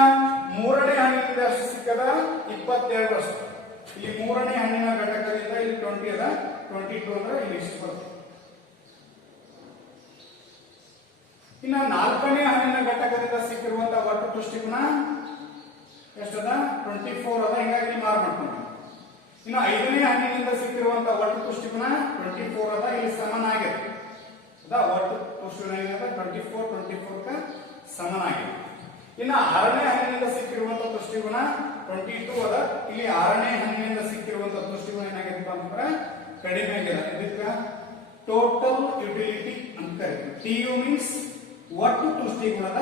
3ನೇ ಹಣ್ಣಿನಿಂದ ಎಷ್ಟು ಸಿಕ್ಕದ, 22ರಷ್ಟು. ಇಲ್ಲಿ 3ನೇ ಹಣ್ಣಿನ ಘಟಕದಿಂದ ಇಲ್ಲಿ 20 ಅದ, 22 ಅಂದ್ರೆ ಇಲ್ಲಿ ಇಷ್ಟು ಬರುತ್ತೆ. ಇನ್ನು 4ನೇ ಹಣ್ಣಿನ ಘಟಕದಿಂದ ಸಿಕ್ಕಿರುವಂತಹ ಒಟ್ಟು ತುಷ್ಟಿಗುಣ ಎಷ್ಟದ 24 ಅದ. ಹಿಂಗಾಗಿ ಮಾರ್ಕ್ ಮಾಡ್ಕೊಂಡು ಇನ್ನು 5ನೇ ಹಣ್ಣಿನಿಂದ ಸಿಕ್ಕಿರುವಂತಹ ಒಟ್ಟು ತುಷ್ಟಿಗುಣ 24 ಅದ. ಇಲ್ಲಿ ಸಮನಾಗಿದೆ ಅದಾ ಒಟ್ಟು ತುಷ್ಟಿಗುಣ ಏನಿದೆ 24 ಸಮನಾಗಿದೆ. ಇನ್ನು 6ನೇ ಹಣ್ಣಿನಿಂದ ಸಿಕ್ಕಿರುವಂತಹ ತುಷ್ಟಿಗುಣ 22 ಅದ. ಇಲ್ಲಿ 6ನೇ ಹಣ್ಣಿನಿಂದ ಸಿಕ್ಕಿರುವಂತಹ ತುಷ್ಟಿಗುಣ ಏನಾಗಿದೆ ಅಂತಂದ್ರೆ ಕಡಿಮೆ ಆಗಿದೆ. ಇದಕ್ಕೆ ಟೋಟಲ್ ಯುಟಿಲಿಟಿ ಅಂತ ಕರೀತೀವಿ. TU ಮೀನ್ಸ್ ಒಟ್ಟು ತುಷ್ಟಿಗುಣದ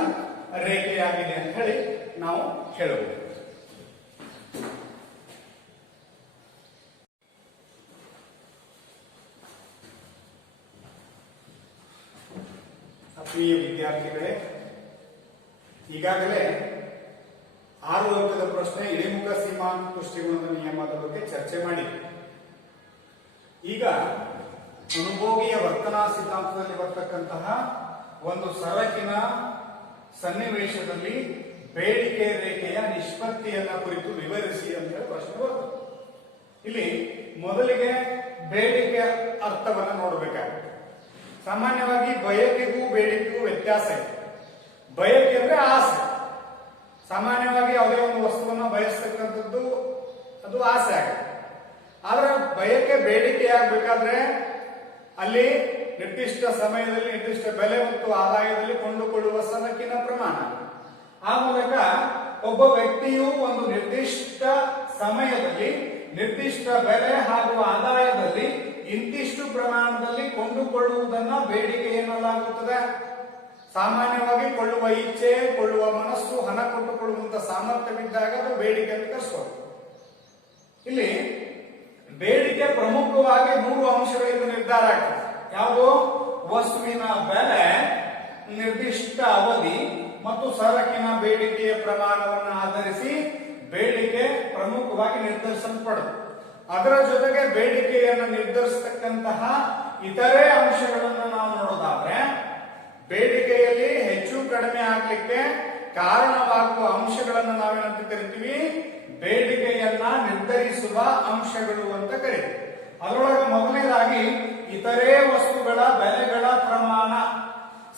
ರೇಖೆಯಾಗಿದೆ ಅಂತ ಹೇಳಿ ನಾವು ಹೇಳಬಹುದು. ಪ್ರಿಯ ವಿದ್ಯಾರ್ಥಿಗಳೇ, ಈಗಾಗಲೇ 6 ಅಂಕದ ಪ್ರಶ್ನೆ ಇಳಿಮುಖ ಸೀಮಾಂತ ತುಷ್ಟಿಗುಣದ ನಿಯಮದ ಬಗ್ಗೆ ಚರ್ಚೆ ಮಾಡಿದೆ. ಈಗ ಅನುಭೋಗಿಯ ವರ್ತನಾ ಸಿದ್ಧಾಂತದಲ್ಲಿ ಬರ್ತಕ್ಕಂತಹ ಒಂದು ಸರಕಿನ ಸನ್ನಿವೇಶದಲ್ಲಿ ಬೇಡಿಕೆ ರೇಖೆಯ ನಿಷ್ಪತ್ತಿಯನ್ನ ಕುರಿತು ವಿವರಿಸಿ ಅಂತ ಹೇಳಿ ಪ್ರಶ್ನೆ ಬರ್ತದೆ. ಇಲ್ಲಿ ಮೊದಲಿಗೆ ಬೇಡಿಕೆ ಅರ್ಥವನ್ನ ನೋಡಬೇಕಾಗುತ್ತೆ. ಸಾಮಾನ್ಯವಾಗಿ ಬಯಕೆಗೂ ಬೇಡಿಕೆಗೂ ವ್ಯತ್ಯಾಸ ಇದೆ. ಬಯಕೆ ಅಂದ್ರೆ ಆಸೆ. ಸಾಮಾನ್ಯವಾಗಿ ಯಾವುದೇ ಒಂದು ವಸ್ತುವನ್ನು ಬಯಸ್ತಕ್ಕಂಥದ್ದು ಅದು ಆಸೆ ಆಗುತ್ತೆ. ಆದ್ರೆ ಬಯಕೆ ಬೇಡಿಕೆ ಆಗಬೇಕಾದ್ರೆ ಅಲ್ಲಿ ನಿರ್ದಿಷ್ಟ ಸಮಯದಲ್ಲಿ ನಿರ್ದಿಷ್ಟ ಬೆಲೆ ಮತ್ತು ಆದಾಯದಲ್ಲಿ ಕೊಂಡುಕೊಳ್ಳುವ ಸರಕಿನ ಪ್ರಮಾಣ. ಆ ಮೂಲಕ ಒಬ್ಬ ವ್ಯಕ್ತಿಯು ಒಂದು ನಿರ್ದಿಷ್ಟ ಸಮಯದಲ್ಲಿ ನಿರ್ದಿಷ್ಟ ಬೆಲೆ ಹಾಗೂ ಆದಾಯದಲ್ಲಿ ಇಂತಿಷ್ಟು ಪ್ರಮಾಣದಲ್ಲಿ ಕೊಂಡುಕೊಳ್ಳುವುದನ್ನ ಬೇಡಿಕೆ ಎನ್ನಲಾಗುತ್ತದೆ. ಸಾಮಾನ್ಯವಾಗಿ ಕೊಳ್ಳುವ ಇಚ್ಛೆ, ಕೊಳ್ಳುವ ಮನಸ್ಸು, ಹಣ ಕೊಟ್ಟುಕೊಳ್ಳುವಂತ ಸಾಮರ್ಥ್ಯವಿದ್ದಾಗ ಅದು ಬೇಡಿಕೆ ಅಂತ ಕರೆಸ್ಬೋದು. ಇಲ್ಲಿ ಬೇಡಿಕೆ ಪ್ರಮುಖವಾಗಿ 3 ಅಂಶಗಳಿಂದ ನಿರ್ಧಾರ ಆಗ್ತದೆ. ಯಾವುದು? ವಸ್ತುವಿನ ಬೆಲೆ, ನಿರ್ದಿಷ್ಟ ಅವಧಿ ಮತ್ತು ಸರಕಿನ ಬೇಡಿಕೆಯ ಪ್ರಮಾಣವನ್ನು ಆಧರಿಸಿ ಬೇಡಿಕೆ ಪ್ರಮುಖವಾಗಿ ನಿರ್ಧರಿಸಲ್ಪಡುತ್ತೆ. ಅದರ ಜೊತೆಗೆ ಬೇಡಿಕೆಯನ್ನು ನಿರ್ಧರಿಸತಕ್ಕಂತಹ ಇತರೆ ಅಂಶಗಳನ್ನು ನಾವು ನೋಡೋದಾದ್ರೆ ಬೇಡಿಕೆಯಲ್ಲಿ ಹೆಚ್ಚು ಕಡಿಮೆ ಆಗಲಿಕ್ಕೆ ಕಾರಣವಾಗುವ ಅಂಶಗಳನ್ನು ನಾವೇನಂತ ಕರಿತೀವಿ? ಬೇಡಿಕೆಯನ್ನ ನಿರ್ಧರಿಸುವ ಅಂಶಗಳು ಅಂತ ಕರೀತೀವಿ. ಅದರೊಳಗೆ ಮೊದಲನೇದಾಗಿ ಇತರೆ ವಸ್ತುಗಳ ಬೆಲೆಗಳ ಪ್ರಮಾಣ.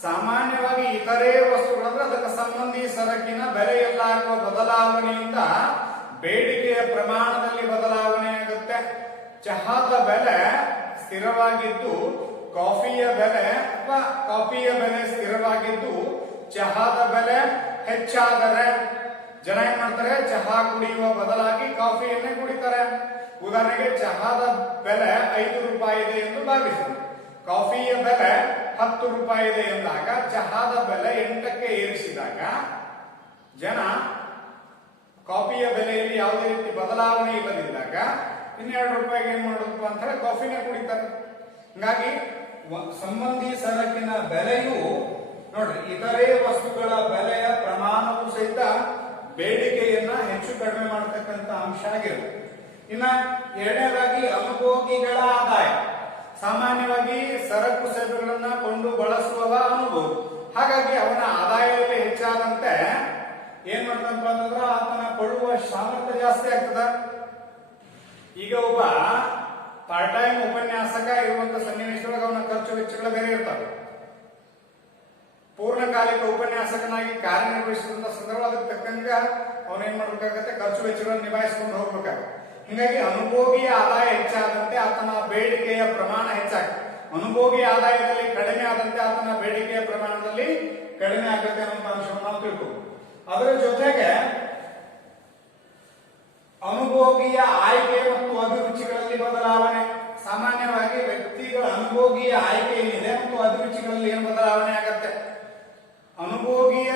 ಸಾಮಾನ್ಯವಾಗಿ ಇತರೆ ವಸ್ತುಗಳಂದ್ರೆ ಅದಕ್ಕೆ ಸಂಬಂಧಿ ಸರಕಿನ ಬೆಲೆಯಲ್ಲಾಗುವ ಬದಲಾವಣೆಯಿಂದ ಬೇಡಿಕೆಯ ಪ್ರಮಾಣದಲ್ಲಿ ಬದಲಾವಣೆ ಆಗುತ್ತೆ. ಚಹಾದ ಬೆಲೆ ಸ್ಥಿರವಾಗಿದ್ದು ಕಾಫಿಯ ಬೆಲೆ ಅಥವಾ ಕಾಫಿಯ ಬೆಲೆ ಸ್ಥಿರವಾಗಿದ್ದು ಚಹಾದ ಬೆಲೆ ಹೆಚ್ಚಾದರೆ ಜನ ಏನ್ ಮಾಡ್ತಾರೆ? ಚಹಾ ಕುಡಿಯುವ ಬದಲಾಗಿ ಕಾಫಿಯನ್ನೇ ಕುಡಿತಾರೆ. ಉದಾಹರಣೆಗೆ ಚಹಾದ ಬೆಲೆ 5 ರೂಪಾಯಿ ಇದೆ ಎಂದು ಭಾವಿಸಿ, ಕಾಫಿಯ ಬೆಲೆ 10 ರೂಪಾಯಿ ಇದೆ ಎಂದಾಗ ಚಹಾದ ಬೆಲೆ 8ಕ್ಕೆ ಏರಿಸಿದಾಗ ಜನ ಕಾಫಿಯ ಬೆಲೆಯಲ್ಲಿ ಯಾವುದೇ ರೀತಿ ಬದಲಾವಣೆ ಇಲ್ಲದಿದ್ದಾಗ 12 ರೂಪಾಯಿಗೆ ಏನ್ ಮಾಡೋದಪ್ಪ ಅಂತ ಹೇಳಿ ಕಾಫಿನೇ ಕುಡಿತಾರೆ. ಹೀಗಾಗಿ ಸಂಬಂಧಿ ಸರಕಿನ ಬೆಲೆಯು ನೋಡ್ರಿ ಇತರೆ ವಸ್ತುಗಳ ಬೆಲೆಯ ಪ್ರಮಾಣವು ಸಹಿತ ಬೇಡಿಕೆಯನ್ನ ಹೆಚ್ಚು ಕಡಿಮೆ ಮಾಡತಕ್ಕಂತ ಅಂಶ ಆಗಿರುತ್ತೆ. ಇನ್ನ ಎರಡನೇದಾಗಿ ಅನುಭೋಗಿಗಳ ಆದಾಯ. ಸಾಮಾನ್ಯವಾಗಿ ಸರಕು ಸೇವೆಗಳನ್ನ ಕೊಂಡು ಬಳಸುವವ ಅನುಭೋಗಿ. ಹಾಗಾಗಿ ಅವನ ಆದಾಯದಲ್ಲಿ ಹೆಚ್ಚಾದಂತೆ ಏನ್ ಮಾಡ್ತಂತ ಅಂತಂದ್ರೆ ಆತನ ಕೊಳ್ಳುವ ಸಾಮರ್ಥ್ಯ ಜಾಸ್ತಿ ಆಗ್ತದ. ಈಗ ಒಬ್ಬ ಪಾರ್ಟ್ ಟೈಮ್ ಉಪನ್ಯಾಸಕ ಇರುವಂತ ಸನ್ನಿವೇಶದೊಳಗೆ ಅವನ ಖರ್ಚು ವೆಚ್ಚಗಳು ಬೇರೆ ಇರ್ತವೆ. ಪೂರ್ಣಕಾಲಿಕ ಉಪನ್ಯಾಸಕನಾಗಿ ಕಾರ್ಯನಿರ್ವಹಿಸುವಂತ ಸಂದರ್ಭ ಅದಕ್ಕೆ ತಕ್ಕಂಗ ಅವನೇನ್ ಮಾಡ್ಬೇಕಾಗತ್ತೆ? ಖರ್ಚು ವೆಚ್ಚಗಳನ್ನು ನಿಭಾಯಿಸಿಕೊಂಡು ಹೋಗ್ಬೇಕಾಗುತ್ತೆ. ಹೀಗಾಗಿ ಅನುಭೋಗಿಯ ಆದಾಯ ಹೆಚ್ಚಾದಂತೆ ಆತನ ಬೇಡಿಕೆಯ ಪ್ರಮಾಣ ಹೆಚ್ಚಾಗುತ್ತೆ. ಅನುಭೋಗಿ ಆದಾಯದಲ್ಲಿ ಕಡಿಮೆ ಆದಂತೆ ಆತನ ಬೇಡಿಕೆಯ ಪ್ರಮಾಣದಲ್ಲಿ ಕಡಿಮೆ ಆಗುತ್ತೆ ಅನ್ನೋ ಅಂಶವನ್ನು ನಾವು ತಿಳ್ಕೋಬಹುದು. ಅದರ ಜೊತೆಗೆ ಅನುಭೋಗಿಯ ಆಯ್ಕೆ ಮತ್ತು ಅಭಿರುಚಿಗಳಲ್ಲಿ ಬದಲಾವಣೆ. ಸಾಮಾನ್ಯವಾಗಿ ವ್ಯಕ್ತಿಗಳ ಅನುಭೋಗಿಯ ಆಯ್ಕೆ ಏನಿದೆ ಮತ್ತು ಅಭಿರುಚಿಗಳಲ್ಲಿ ಏನು ಬದಲಾವಣೆ ಆಗತ್ತೆ? ಅನುಭೋಗಿಯ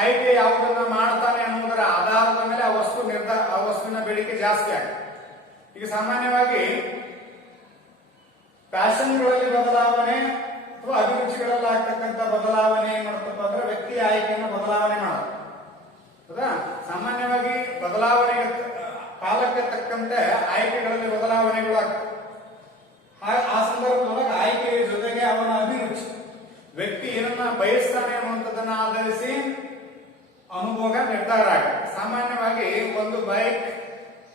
ಆಯ್ಕೆ ಯಾವುದನ್ನ ಮಾಡ್ತಾನೆ ಅನ್ನೋದರ ಆಧಾರದ ಮೇಲೆ ಆ ವಸ್ತುವಿನ ಬೇಡಿಕೆ ಜಾಸ್ತಿ ಆಗುತ್ತೆ. ಈಗ ಸಾಮಾನ್ಯವಾಗಿ ಫ್ಯಾಷನ್ಗಳಲ್ಲಿ ಬದಲಾವಣೆ ಅಥವಾ ಅಭಿರುಚಿಗಳಲ್ಲಿ ಆಗ್ತಕ್ಕಂಥ ಬದಲಾವಣೆ ಏನ್ ಮಾಡ್ತಪ್ಪ ಅಂದ್ರೆ ವ್ಯಕ್ತಿಯ ಆಯ್ಕೆಯನ್ನು ಬದಲಾವಣೆ ಮಾಡೋದು. ಹೌದಾ? ಸಾಮಾನ್ಯವಾಗಿ ಬದಲಾವಣೆಗೆ ಕಾಲಕ್ಕೆ ತಕ್ಕಂತೆ ಆಯ್ಕೆಗಳಲ್ಲಿ ಬದಲಾವಣೆಗಳು ಆಗ್ತವೆ. ಆ ಸಂದರ್ಭದೊಳಗೆ ಆಯ್ಕೆಯ ಜೊತೆಗೆ ಅವನ ಅಭಿರುಚಿ, ವ್ಯಕ್ತಿ ಏನನ್ನ ಬಯಸ್ತಾನೆ ಅನ್ನುವಂಥದ್ದನ್ನ ಆಧರಿಸಿ ಅನುಭೋಗ ನಿರ್ಧಾರ ಆಗುತ್ತೆ. ಸಾಮಾನ್ಯವಾಗಿ ಒಂದು ಬೈಕ್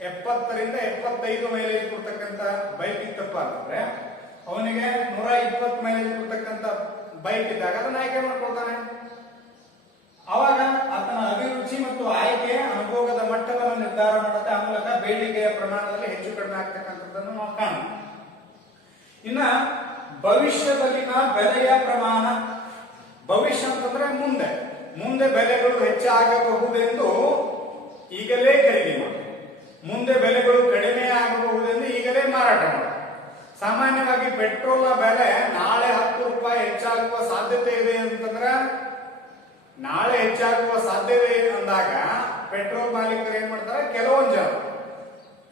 70 ರಿಂದ 75 ಮೈಲೇಜ್ ಕೊಡ್ತಕ್ಕಂಥ ಬೈಕ್ ಇತ್ತಪ್ಪ ಅಂತಂದ್ರೆ ಅವನಿಗೆ 120 ಮೈಲೇಜ್ ಕೊಡ್ತಕ್ಕಂಥ ಬೈಕಿದ್ದಾಗ ಅದನ್ನ ಆಯ್ಕೆ ಮಾಡ್ಕೊಳ್ತಾನೆ. ಅವಾಗ ಆತನ ಅಭಿರುಚಿ ಮತ್ತು ಆಯ್ಕೆ ಅನುಭೋಗದ ಮಟ್ಟವನ್ನು ನಿರ್ಧಾರ ಮಾಡುತ್ತೆ. ಆ ಮೂಲಕ ಬೇಡಿಕೆಯ ಪ್ರಮಾಣದಲ್ಲಿ ಹೆಚ್ಚು ಕಡಿಮೆ ಆಗ್ತಕ್ಕಂಥದ್ದನ್ನು ನಾವು ಕಾಣುತ್ತೆ. ಇನ್ನ ಭವಿಷ್ಯದಲ್ಲಿನ ಬೆಲೆಯ ಪ್ರಮಾಣ. ಭವಿಷ್ಯ ಅಂತಂದ್ರೆ ಮುಂದೆ ಮುಂದೆ ಬೆಲೆಗಳು ಹೆಚ್ಚಾಗಬಹುದೆಂದು ಈಗಲೇ ಖರೀದಿ ಮಾಡಿ, ಮುಂದೆ ಬೆಲೆಗಳು ಕಡಿಮೆ ಆಗಬಹುದೆಂದು ಈಗಲೇ ಮಾರಾಟ ಮಾಡಿ. ಸಾಮಾನ್ಯವಾಗಿ ಪೆಟ್ರೋಲ್ನ ಬೆಲೆ ನಾಳೆ 10 ರೂಪಾಯಿ ಹೆಚ್ಚಾಗುವ ಸಾಧ್ಯತೆ ಇದೆ ಅಂತಂದ್ರೆ, ನಾಳೆ ಹೆಚ್ಚಾಗುವ ಸಾಧ್ಯತೆ ಅಂದಾಗ ಪೆಟ್ರೋಲ್ ಮಾಲೀಕರು ಏನ್ ಮಾಡ್ತಾರೆ, ಕೆಲವೊಂದು ಜನ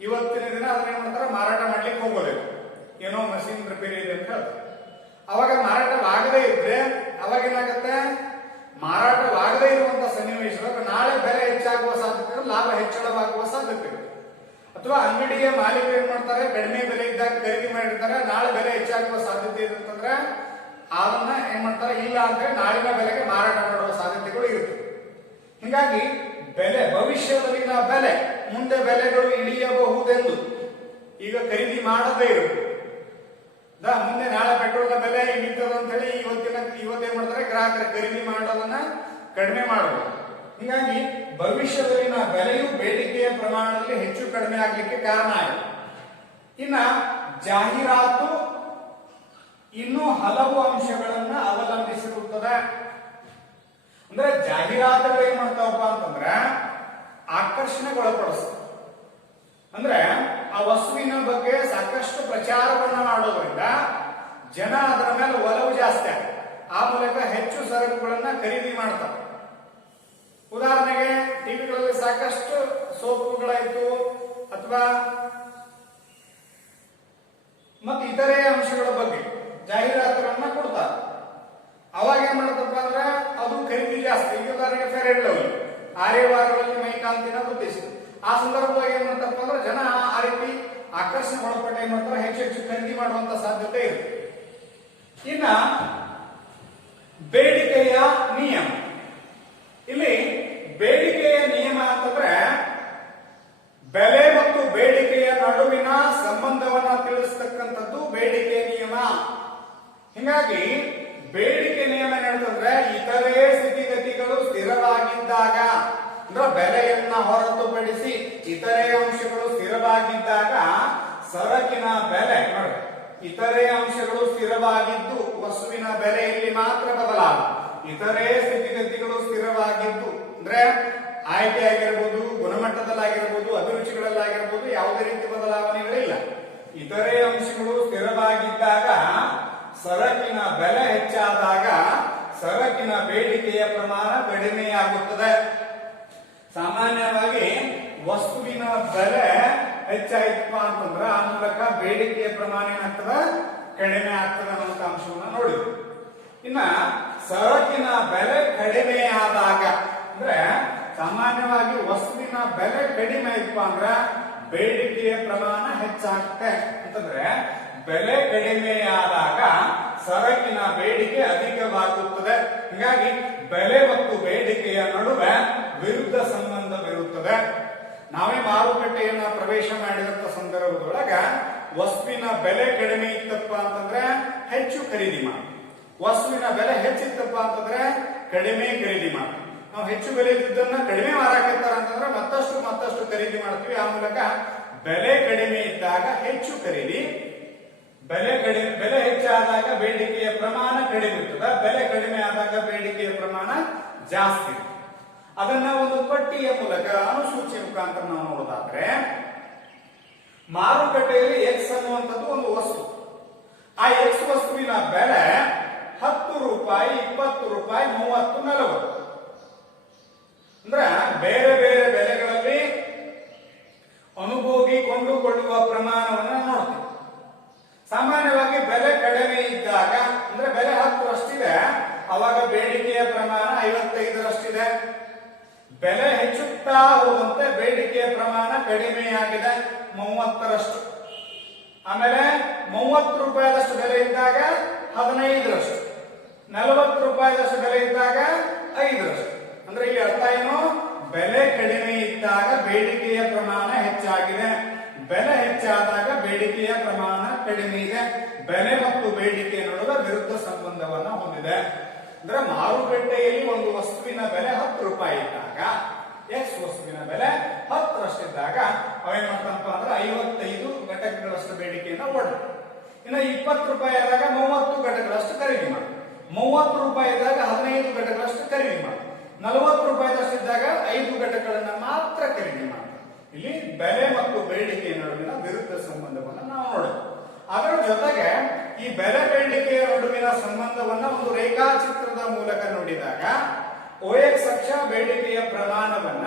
ಇವತ್ತಿನ ದಿನ ಅದನ್ನ ಏನ್ ಮಾಡ್ತಾರೆ, ಮಾರಾಟ ಮಾಡ್ಲಿಕ್ಕೆ ಹೋಗೋದಿಲ್ಲ, ಏನೋ ಮಷೀನ್ ರಿಪೇರಿ ಇದೆ ಅಂತ ಹೇಳ್ತಾರೆ. ಅವಾಗ ಮಾರಾಟವಾಗದೇ ಇದ್ರೆ ಅವಾಗ ಏನಾಗುತ್ತೆ, ಮಾರಾಟವಾಗದೇ ಇರುವಂತಹ ಸನ್ನಿವೇಶದಾಗ ನಾಳೆ ಬೆಲೆ ಹೆಚ್ಚಾಗುವ ಸಾಧ್ಯತೆ, ಲಾಭ ಹೆಚ್ಚಳವಾಗುವ ಸಾಧ್ಯತೆ. ಅಥವಾ ಅಂಗಡಿಯ ಮಾಲೀಕರು ಏನ್ ಮಾಡ್ತಾರೆ, ಕಡಿಮೆ ಬೆಲೆ ಇದ್ದಾಗ ಖರೀದಿ ಮಾಡಿರ್ತಾರೆ, ನಾಳೆ ಬೆಲೆ ಹೆಚ್ಚಾಗುವ ಸಾಧ್ಯತೆ ಇದೆ ಅಂತಂದ್ರೆ ಅದನ್ನ ಏನ್ ಮಾಡ್ತಾರೆ, ಇಲ್ಲ ಅಂದ್ರೆ ನಾಳಿನ ಬೆಲೆಗೆ ಮಾರಾಟ ಮಾಡುವ ಸಾಧ್ಯತೆಗಳು ಇರುತ್ತೆ. ಹೀಗಾಗಿ ಬೆಲೆ, ಭವಿಷ್ಯದಲ್ಲಿನ ಬೆಲೆ, ಮುಂದೆ ಬೆಲೆಗಳು ಇಳಿಯಬಹುದೆಂದು ಈಗ ಖರೀದಿ ಮಾಡದೇ ಇರುತ್ತೆ. ಮುಂದೆ ನಾಳೆ ಪೆಟ್ರೋಲ್ನ ಬೆಲೆ ಇಳಿತದ ಅಂತ ಹೇಳಿ ಇವತ್ತೇನ್ ಮಾಡ್ತಾರೆ, ಗ್ರಾಹಕರ ಖರೀದಿ ಮಾಡೋದನ್ನ ಕಡಿಮೆ ಮಾಡಬಹುದು. ಹೀಗಾಗಿ ಭವಿಷ್ಯದಲ್ಲಿನ ಬೆಲೆಯು ಬೇಡಿಕೆಯ ಪ್ರಮಾಣದಲ್ಲಿ ಹೆಚ್ಚು ಕಡಿಮೆ ಆಗ್ಲಿಕ್ಕೆ ಕಾರಣ ಆಗಿದೆ. ಇನ್ನ ಜಾಹೀರಾತು ಇನ್ನೂ ಹಲವು ಅಂಶಗಳನ್ನ ಅವಲಂಬಿಸಿರುತ್ತದೆ. ಅಂದ್ರೆ ಜಾಹೀರಾತುಗಳು ಏನ್ ಮಾಡ್ತಾವಪ್ಪ ಅಂತಂದ್ರೆ ಆಕರ್ಷಣೆಗೊಳಪಡಿಸ್ತವೆ. ಅಂದ್ರೆ ಆ ವಸ್ತುವಿನ ಬಗ್ಗೆ ಸಾಕಷ್ಟು ಪ್ರಚಾರವನ್ನ ಮಾಡೋದ್ರಿಂದ ಜನ ಅದರ ಮೇಲೆ ಒಲವು ಜಾಸ್ತಿ ಆಗುತ್ತೆ. ಆ ಮೂಲಕ ಹೆಚ್ಚು ಸರಕುಗಳನ್ನ ಖರೀದಿ ಮಾಡ್ತಾರೆ. ಉದಾಹರಣೆಗೆ ಟಿವಿಗಳಲ್ಲಿ ಸಾಕಷ್ಟು ಸೋಪುಗಳಾಯ್ತು ಅಥವಾ ಮತ್ತೆ ಇತರೆ ಅಂಶಗಳ ಬಗ್ಗೆ ಜಾಹೀರಾತುಗಳನ್ನ ಕೊಡ್ತಾರೆ. ಅವಾಗ ಏನ್ ಮಾಡತ್ತಪ್ಪ ಅಂದ್ರೆ ಅದು ಖರೀದಿ ಜಾಸ್ತಿ. ಈಗ ಉದಾಹರಣೆಗೆ ಫೇರ್ ಅಂಡ್ ಲವ್ಲಿ 6 ವಾರಗಳಲ್ಲಿ ಮೈಕಾಂತಿನ ಉದ್ದೇಶಿಸಿದೆ. ಆ ಸಂದರ್ಭದಲ್ಲಿ ಏನ್ ಮಾಡ್ತಪ್ಪ ಅಂದ್ರೆ ಜನ ಆ ರೀತಿ ಆಕರ್ಷಣೆ ಒಳಪಟ್ಟ ಏನ್ ಮಾಡ್ತಾರೆ, ಹೆಚ್ಚು ಹೆಚ್ಚು ಖರೀದಿ ಮಾಡುವಂತ ಸಾಧ್ಯತೆ ಇದೆ. ಇನ್ನ ಬೇಡಿಕೆಯ ನಿಯಮ. ಇಲ್ಲಿ ಬೇಡಿಕೆಯ ನಿಯಮ ಅಂತಂದ್ರೆ ಬೆಲೆ ಮತ್ತು ಬೇಡಿಕೆಯ ನಡುವಿನ ಸಂಬಂಧವನ್ನ ತಿಳಿಸ್ತಕ್ಕಂಥದ್ದು ಬೇಡಿಕೆಯ ನಿಯಮ. ಹೀಗಾಗಿ ಬೇಡಿಕೆ ನಿಯಮ ಏನಂತಂದ್ರೆ ಇತರೆ ಸ್ಥಿತಿಗತಿಗಳು ಸ್ಥಿರವಾಗಿದ್ದಾಗ, ಅಂದ್ರೆ ಬೆಲೆಯನ್ನ ಹೊರತುಪಡಿಸಿ ಇತರೆ ಅಂಶಗಳು ಸ್ಥಿರವಾಗಿದ್ದಾಗ ಸರಕಿನ ಬೆಲೆ, ಇತರೆ ಅಂಶಗಳು ಸ್ಥಿರವಾಗಿದ್ದು ವಸ್ತುವಿನ ಬೆಲೆಯಲ್ಲಿ ಮಾತ್ರ ಬದಲಾವಣೆ. ಇತರೆ ಸ್ಥಿತಿಗತಿಗಳು ಸ್ಥಿರವಾಗಿದ್ದು ಅಂದ್ರೆ ಆಯ್ಕೆ ಆಗಿರಬಹುದು, ಗುಣಮಟ್ಟದಲ್ಲಾಗಿರಬಹುದು, ಅಭಿರುಚಿಗಳಲ್ಲಾಗಿರಬಹುದು, ಯಾವುದೇ ರೀತಿ ಬದಲಾವಣೆಗಳಿಲ್ಲ. ಇತರೆ ಅಂಶಗಳು ಸ್ಥಿರವಾಗಿದ್ದಾಗ ಸರಕಿನ ಬೆಲೆ ಹೆಚ್ಚಾದಾಗ ಸರಕಿನ ಬೇಡಿಕೆಯ ಪ್ರಮಾಣ ಕಡಿಮೆಯಾಗುತ್ತದೆ. ಸಾಮಾನ್ಯವಾಗಿ ವಸ್ತುವಿನ ಬೆಲೆ ಹೆಚ್ಚಾಯ್ತಪ್ಪ ಅಂತಂದ್ರೆ ಆ ಮೂಲಕ ಬೇಡಿಕೆಯ ಪ್ರಮಾಣ ಏನಾಗ್ತದ, ಕಡಿಮೆ ಆಗ್ತದೆ ಅನ್ನೋ ಅಂಶವನ್ನ ನೋಡಿದ್ವಿ. ಇನ್ನ ಸರಕಿನ ಬೆಲೆ ಕಡಿಮೆ ಆದಾಗ ಅಂದ್ರೆ ಸಾಮಾನ್ಯವಾಗಿ ವಸ್ತುವಿನ ಬೆಲೆ ಕಡಿಮೆ ಆಯ್ತಪ್ಪ ಅಂದ್ರ ಬೇಡಿಕೆಯ ಪ್ರಮಾಣ ಹೆಚ್ಚಾಗುತ್ತೆ ಅಂತಂದ್ರೆ ಬೆಲೆ ಕಡಿಮೆ ಆದಾಗ ಸರಕಿನ ಬೇಡಿಕೆ ಅಧಿಕವಾಗುತ್ತದೆ. ಹೀಗಾಗಿ ಬೆಲೆ ಮತ್ತು ಬೇಡಿಕೆಯ ನಡುವೆ ವಿರುದ್ಧ ಸಂಬಂಧವಿರುತ್ತದೆ. ನಾವೇ ಮಾರುಕಟ್ಟೆಯನ್ನ ಪ್ರವೇಶ ಮಾಡಿದಂತ ಸಂದರ್ಭದೊಳಗ ವಸ್ತುವಿನ ಬೆಲೆ ಕಡಿಮೆ ಇತ್ತಪ್ಪ ಅಂತಂದ್ರೆ ಹೆಚ್ಚು ಖರೀದಿ ಮಾಡಿ, ವಸ್ತುವಿನ ಬೆಲೆ ಹೆಚ್ಚಿತ್ತಪ್ಪ ಅಂತಂದ್ರೆ ಕಡಿಮೆ ಖರೀದಿ ಮಾಡಿ. ನಾವು ಹೆಚ್ಚು ಬೆಲೆ ಇದ್ದನ್ನ ಕಡಿಮೆ ಮಾರಾಕತ್ತಾರ ಅಂತಂದ್ರೆ ಮತ್ತಷ್ಟು ಖರೀದಿ ಮಾಡ್ತೀವಿ. ಆ ಮೂಲಕ ಬೆಲೆ ಕಡಿಮೆ ಇದ್ದಾಗ ಹೆಚ್ಚು ಖರೀದಿ, ಬೆಲೆ ಹೆಚ್ಚಾದಾಗ ಬೇಡಿಕೆಯ ಪ್ರಮಾಣ ಕಡಿಮೆ ಇರ್ತದೆ, ಬೆಲೆ ಕಡಿಮೆ ಆದಾಗ ಬೇಡಿಕೆಯ ಪ್ರಮಾಣ ಜಾಸ್ತಿ. ಅದನ್ನ ಒಂದು ಪಟ್ಟಿಯ ಮೂಲಕ ಅನುಸೂಚಿಯ ಮುಖಾಂತರ ನಾವು ನೋಡೋದಾದ್ರೆ, ಮಾರುಕಟ್ಟೆಯಲ್ಲಿ ಎಕ್ಸ್ ಅನ್ನುವಂಥದ್ದು ಒಂದು ವಸ್ತು. ಆ ಎಕ್ಸ್ ವಸ್ತುವಿನ ಬೆಲೆ 10 ರೂಪಾಯಿ, 20 ರೂಪಾಯಿ, 30, 40. ಅಂದ್ರೆ ಬೇರೆ ಬೇರೆ ಬೆಲೆಗಳಲ್ಲಿ ಅನುಭೋಗಿ ಕೊಂಡುಕೊಳ್ಳುವ ಪ್ರಮಾಣವನ್ನು ನೋಡ್ತೀವಿ. ಸಾಮಾನ್ಯವಾಗಿ ಬೆಲೆ ಕಡಿಮೆ ಇದ್ದಾಗ ಅಂದ್ರೆ ಬೆಲೆ 10ರಷ್ಟಿದೆ, ಅವಾಗ ಬೇಡಿಕೆಯ ಪ್ರಮಾಣ 55ರಷ್ಟಿದೆ. ಬೆಲೆ ಹೆಚ್ಚುತ್ತಾ ಹೋದಂತೆ ಬೇಡಿಕೆಯ ಪ್ರಮಾಣ ಕಡಿಮೆಯಾಗಿದೆ 30ರಷ್ಟು. ಆಮೇಲೆ 30 ರೂಪಾಯಿದಷ್ಟು ಬೆಲೆ ಇದ್ದಾಗ 15ರಷ್ಟು, 40 ರೂಪಾಯಿದಷ್ಟು ಬೆಲೆ ಇದ್ದಾಗ 5ರಷ್ಟು. ಅಂದ್ರೆ ಇಲ್ಲಿ ಅರ್ಥ ಏನು, ಬೆಲೆ ಕಡಿಮೆ ಇದ್ದಾಗ ಬೇಡಿಕೆಯ ಪ್ರಮಾಣ ಹೆಚ್ಚಾಗಿದೆ, ಬೆಲೆ ಹೆಚ್ಚಾದಾಗ ಬೇಡಿಕೆಯ ಪ್ರಮಾಣ ಕಡಿಮೆ ಇದೆ. ಬೆಲೆ ಮತ್ತು ಬೇಡಿಕೆಯ ನಡುವೆ ವಿರುದ್ಧ ಸಂಬಂಧವನ್ನ ಹೊಂದಿದೆ. ಅಂದ್ರೆ ಮಾರುಕಟ್ಟೆಯಲ್ಲಿ ಒಂದು ವಸ್ತುವಿನ ಬೆಲೆ 10 ರೂಪಾಯಿ ಇದ್ದಾಗ, ಎಕ್ಸ್ ವಸ್ತುವಿನ ಬೆಲೆ 10 ರಷ್ಟಿದ್ದಾಗ ಅವೇನ್ ಮಾಡ್ತಾನಪ್ಪ ಅಂದ್ರೆ 55 ಘಟಕಗಳಷ್ಟು ಬೇಡಿಕೆಯನ್ನ ಓಡ. ಇನ್ನು 20 ರೂಪಾಯಿ ಆದಾಗ 30 ಘಟಕಗಳಷ್ಟು ಖರೀದಿ ಮಾಡಿ. 30 ರೂಪಾಯಿ ಇದ್ದಾಗ 15 ಘಟಕಗಳಷ್ಟು ಖರೀದಿ ಮಾಡಿ. 40 ರೂಪಾಯಿದಷ್ಟಿದ್ದಾಗ 5 ಘಟಕಗಳನ್ನ ಮಾತ್ರ ಖರೀದಿ ಮಾಡಿ. ಇಲ್ಲಿ ಬೆಲೆ ಮತ್ತು ಬೇಡಿಕೆಯ ನಡುವಿನ ವಿರುದ್ಧ ಸಂಬಂಧವನ್ನು ನಾವು ನೋಡೋದು. ಅದರ ಜೊತೆಗೆ ಈ ಬೆಲೆ ಬೇಡಿಕೆಯ ನಡುವಿನ ಸಂಬಂಧವನ್ನ ಒಂದು ರೇಖಾಚಿತ್ರದ ಮೂಲಕ ನೋಡಿದಾಗ OX ಅಕ್ಷ ಬೇಡಿಕೆಯ ಪ್ರಮಾಣವನ್ನ,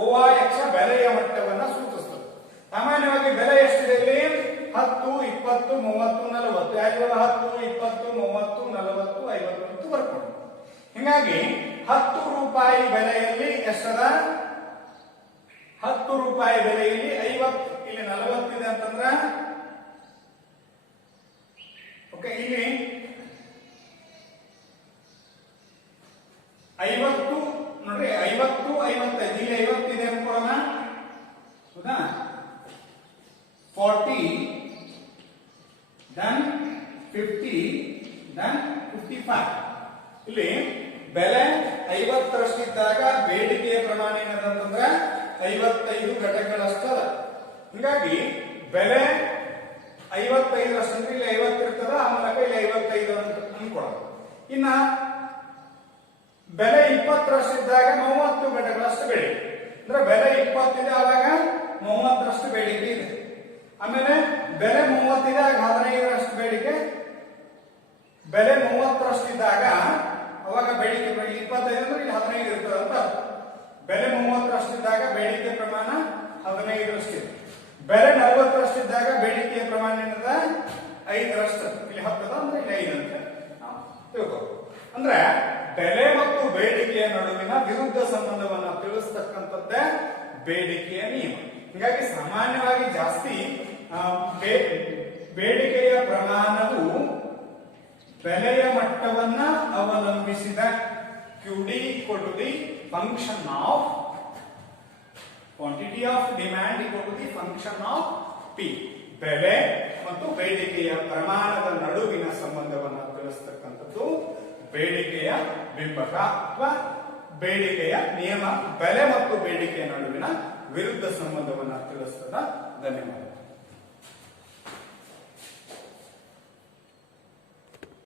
OY ಅಕ್ಷ ಬೆಲೆಯ ಮಟ್ಟವನ್ನ ಸೂಚಿಸುತ್ತದೆ. ಸಾಮಾನ್ಯವಾಗಿ ಬೆಲೆ ಎಷ್ಟಿದೆ ಇಲ್ಲಿ? 10, 20, 30, 40. ಯಾಕೆ 10, 20, 30, 40, 50 ಅಂತ ಬರ್ಕೊಂಡು. ಹೀಗಾಗಿ 10 ರೂಪಾಯಿ ಬೆಲೆಯಲ್ಲಿ ಎಷ್ಟದ? 10 ರೂಪಾಯಿ ಬೆಲೆಯಲ್ಲಿ 50, ಇಲ್ಲಿ 40 ಇದೆ ಅಂತಂದ್ರ ಓಕೆ, ಇಲ್ಲಿ 50 ನೋಡ್ರಿ, 50, 55, ಇಲ್ಲಿ 50 ಇದೆ ಅನ್ಕೊಳ್ಳೋಣ, ಹೌದಾ? 40, then 50, then 55. ಇಲ್ಲಿ ಬೆಲೆ 50ರಷ್ಟಿದ್ದಾಗ ಬೇಡಿಕೆಯ ಪ್ರಮಾಣ ಏನಂತಂದ್ರೆ 55 ಘಟಕಗಳಷ್ಟದ. ಹೀಗಾಗಿ ಬೆಲೆ 55ರಷ್ಟಂದ್ರೆ ಇಲ್ಲಿ 50 ಇರ್ತದ, ಆ ಮೂಲಕ ಇಲ್ಲಿ 55 ಅಂತ ಅನ್ಕೊಳ್ಳೋದು. ಇನ್ನ ಬೆಲೆ 20ರಷ್ಟಿದ್ದಾಗ 30 ಘಟಕಗಳಷ್ಟು ಬೇಡಿಕೆ, ಅಂದ್ರೆ ಬೆಲೆ 20 ಇದೆ ಆವಾಗ 30ರಷ್ಟು ಬೇಡಿಕೆ ಇದೆ. ಆಮೇಲೆ ಬೆಲೆ 30 ಇದೆ ಆಗ 15ರಷ್ಟು ಬೇಡಿಕೆ. ಬೆಲೆ 30ರಷ್ಟಿದ್ದಾಗ ಅವಾಗ ಬೇಡಿಕೆ 25 ಅಂದ್ರೆ ಇಲ್ಲಿ 15 ಇರ್ತದೆ ಅಂತ. ಬೆಲೆ 30ರಷ್ಟಿದ್ದಾಗ ಬೇಡಿಕೆ ಪ್ರಮಾಣ 15ರಷ್ಟಿದೆ. ಬೆಲೆ 40ರಷ್ಟಿದ್ದಾಗ ಬೇಡಿಕೆಯ ಪ್ರಮಾಣ ಏನದ? 5ರಷ್ಟು. ಇಲ್ಲಿ 10 ಅಂದ್ರೆ ಇಲ್ಲಿ 5 ಅಂತ ನಾವು ತಿಳ್ಕೋಬಹುದು. ಅಂದ್ರೆ ಬೆಲೆ ಮತ್ತು ಬೇಡಿಕೆಯ ನಡುವಿನ ವಿರುದ್ಧ ಸಂಬಂಧವನ್ನ ತಿಳಿಸ್ತಕ್ಕಂಥದ್ದೇ ಬೇಡಿಕೆಯ ನಿಯಮ. ಹೀಗಾಗಿ ಸಾಮಾನ್ಯವಾಗಿ ಜಾಸ್ತಿ ಬೇಡಿಕೆಯ ಪ್ರಮಾಣವು ಬೆಲೆಯ ಮಟ್ಟವನ್ನ ಅವಲಂಬಿಸಿದ. QD equal to the function of quantity of demand equal to the function of P. ಬೆಲೆ ಮತ್ತು ಬೇಡಿಕೆಯ ಪ್ರಮಾಣದ ನಡುವಿನ ಸಂಬಂಧವನ್ನು ತಿಳಿಸ್ತಕ್ಕಂಥದ್ದು ಬೇಡಿಕೆಯ ಬಿಂಬಕ ಅಥವಾ ಬೇಡಿಕೆಯ ನಿಯಮ. ಬೆಲೆ ಮತ್ತು ಬೇಡಿಕೆಯ ನಡುವಿನ ವಿರುದ್ಧ ಸಂಬಂಧವನ್ನು ತಿಳಿಸ್ತದ. ಧನ್ಯವಾದ.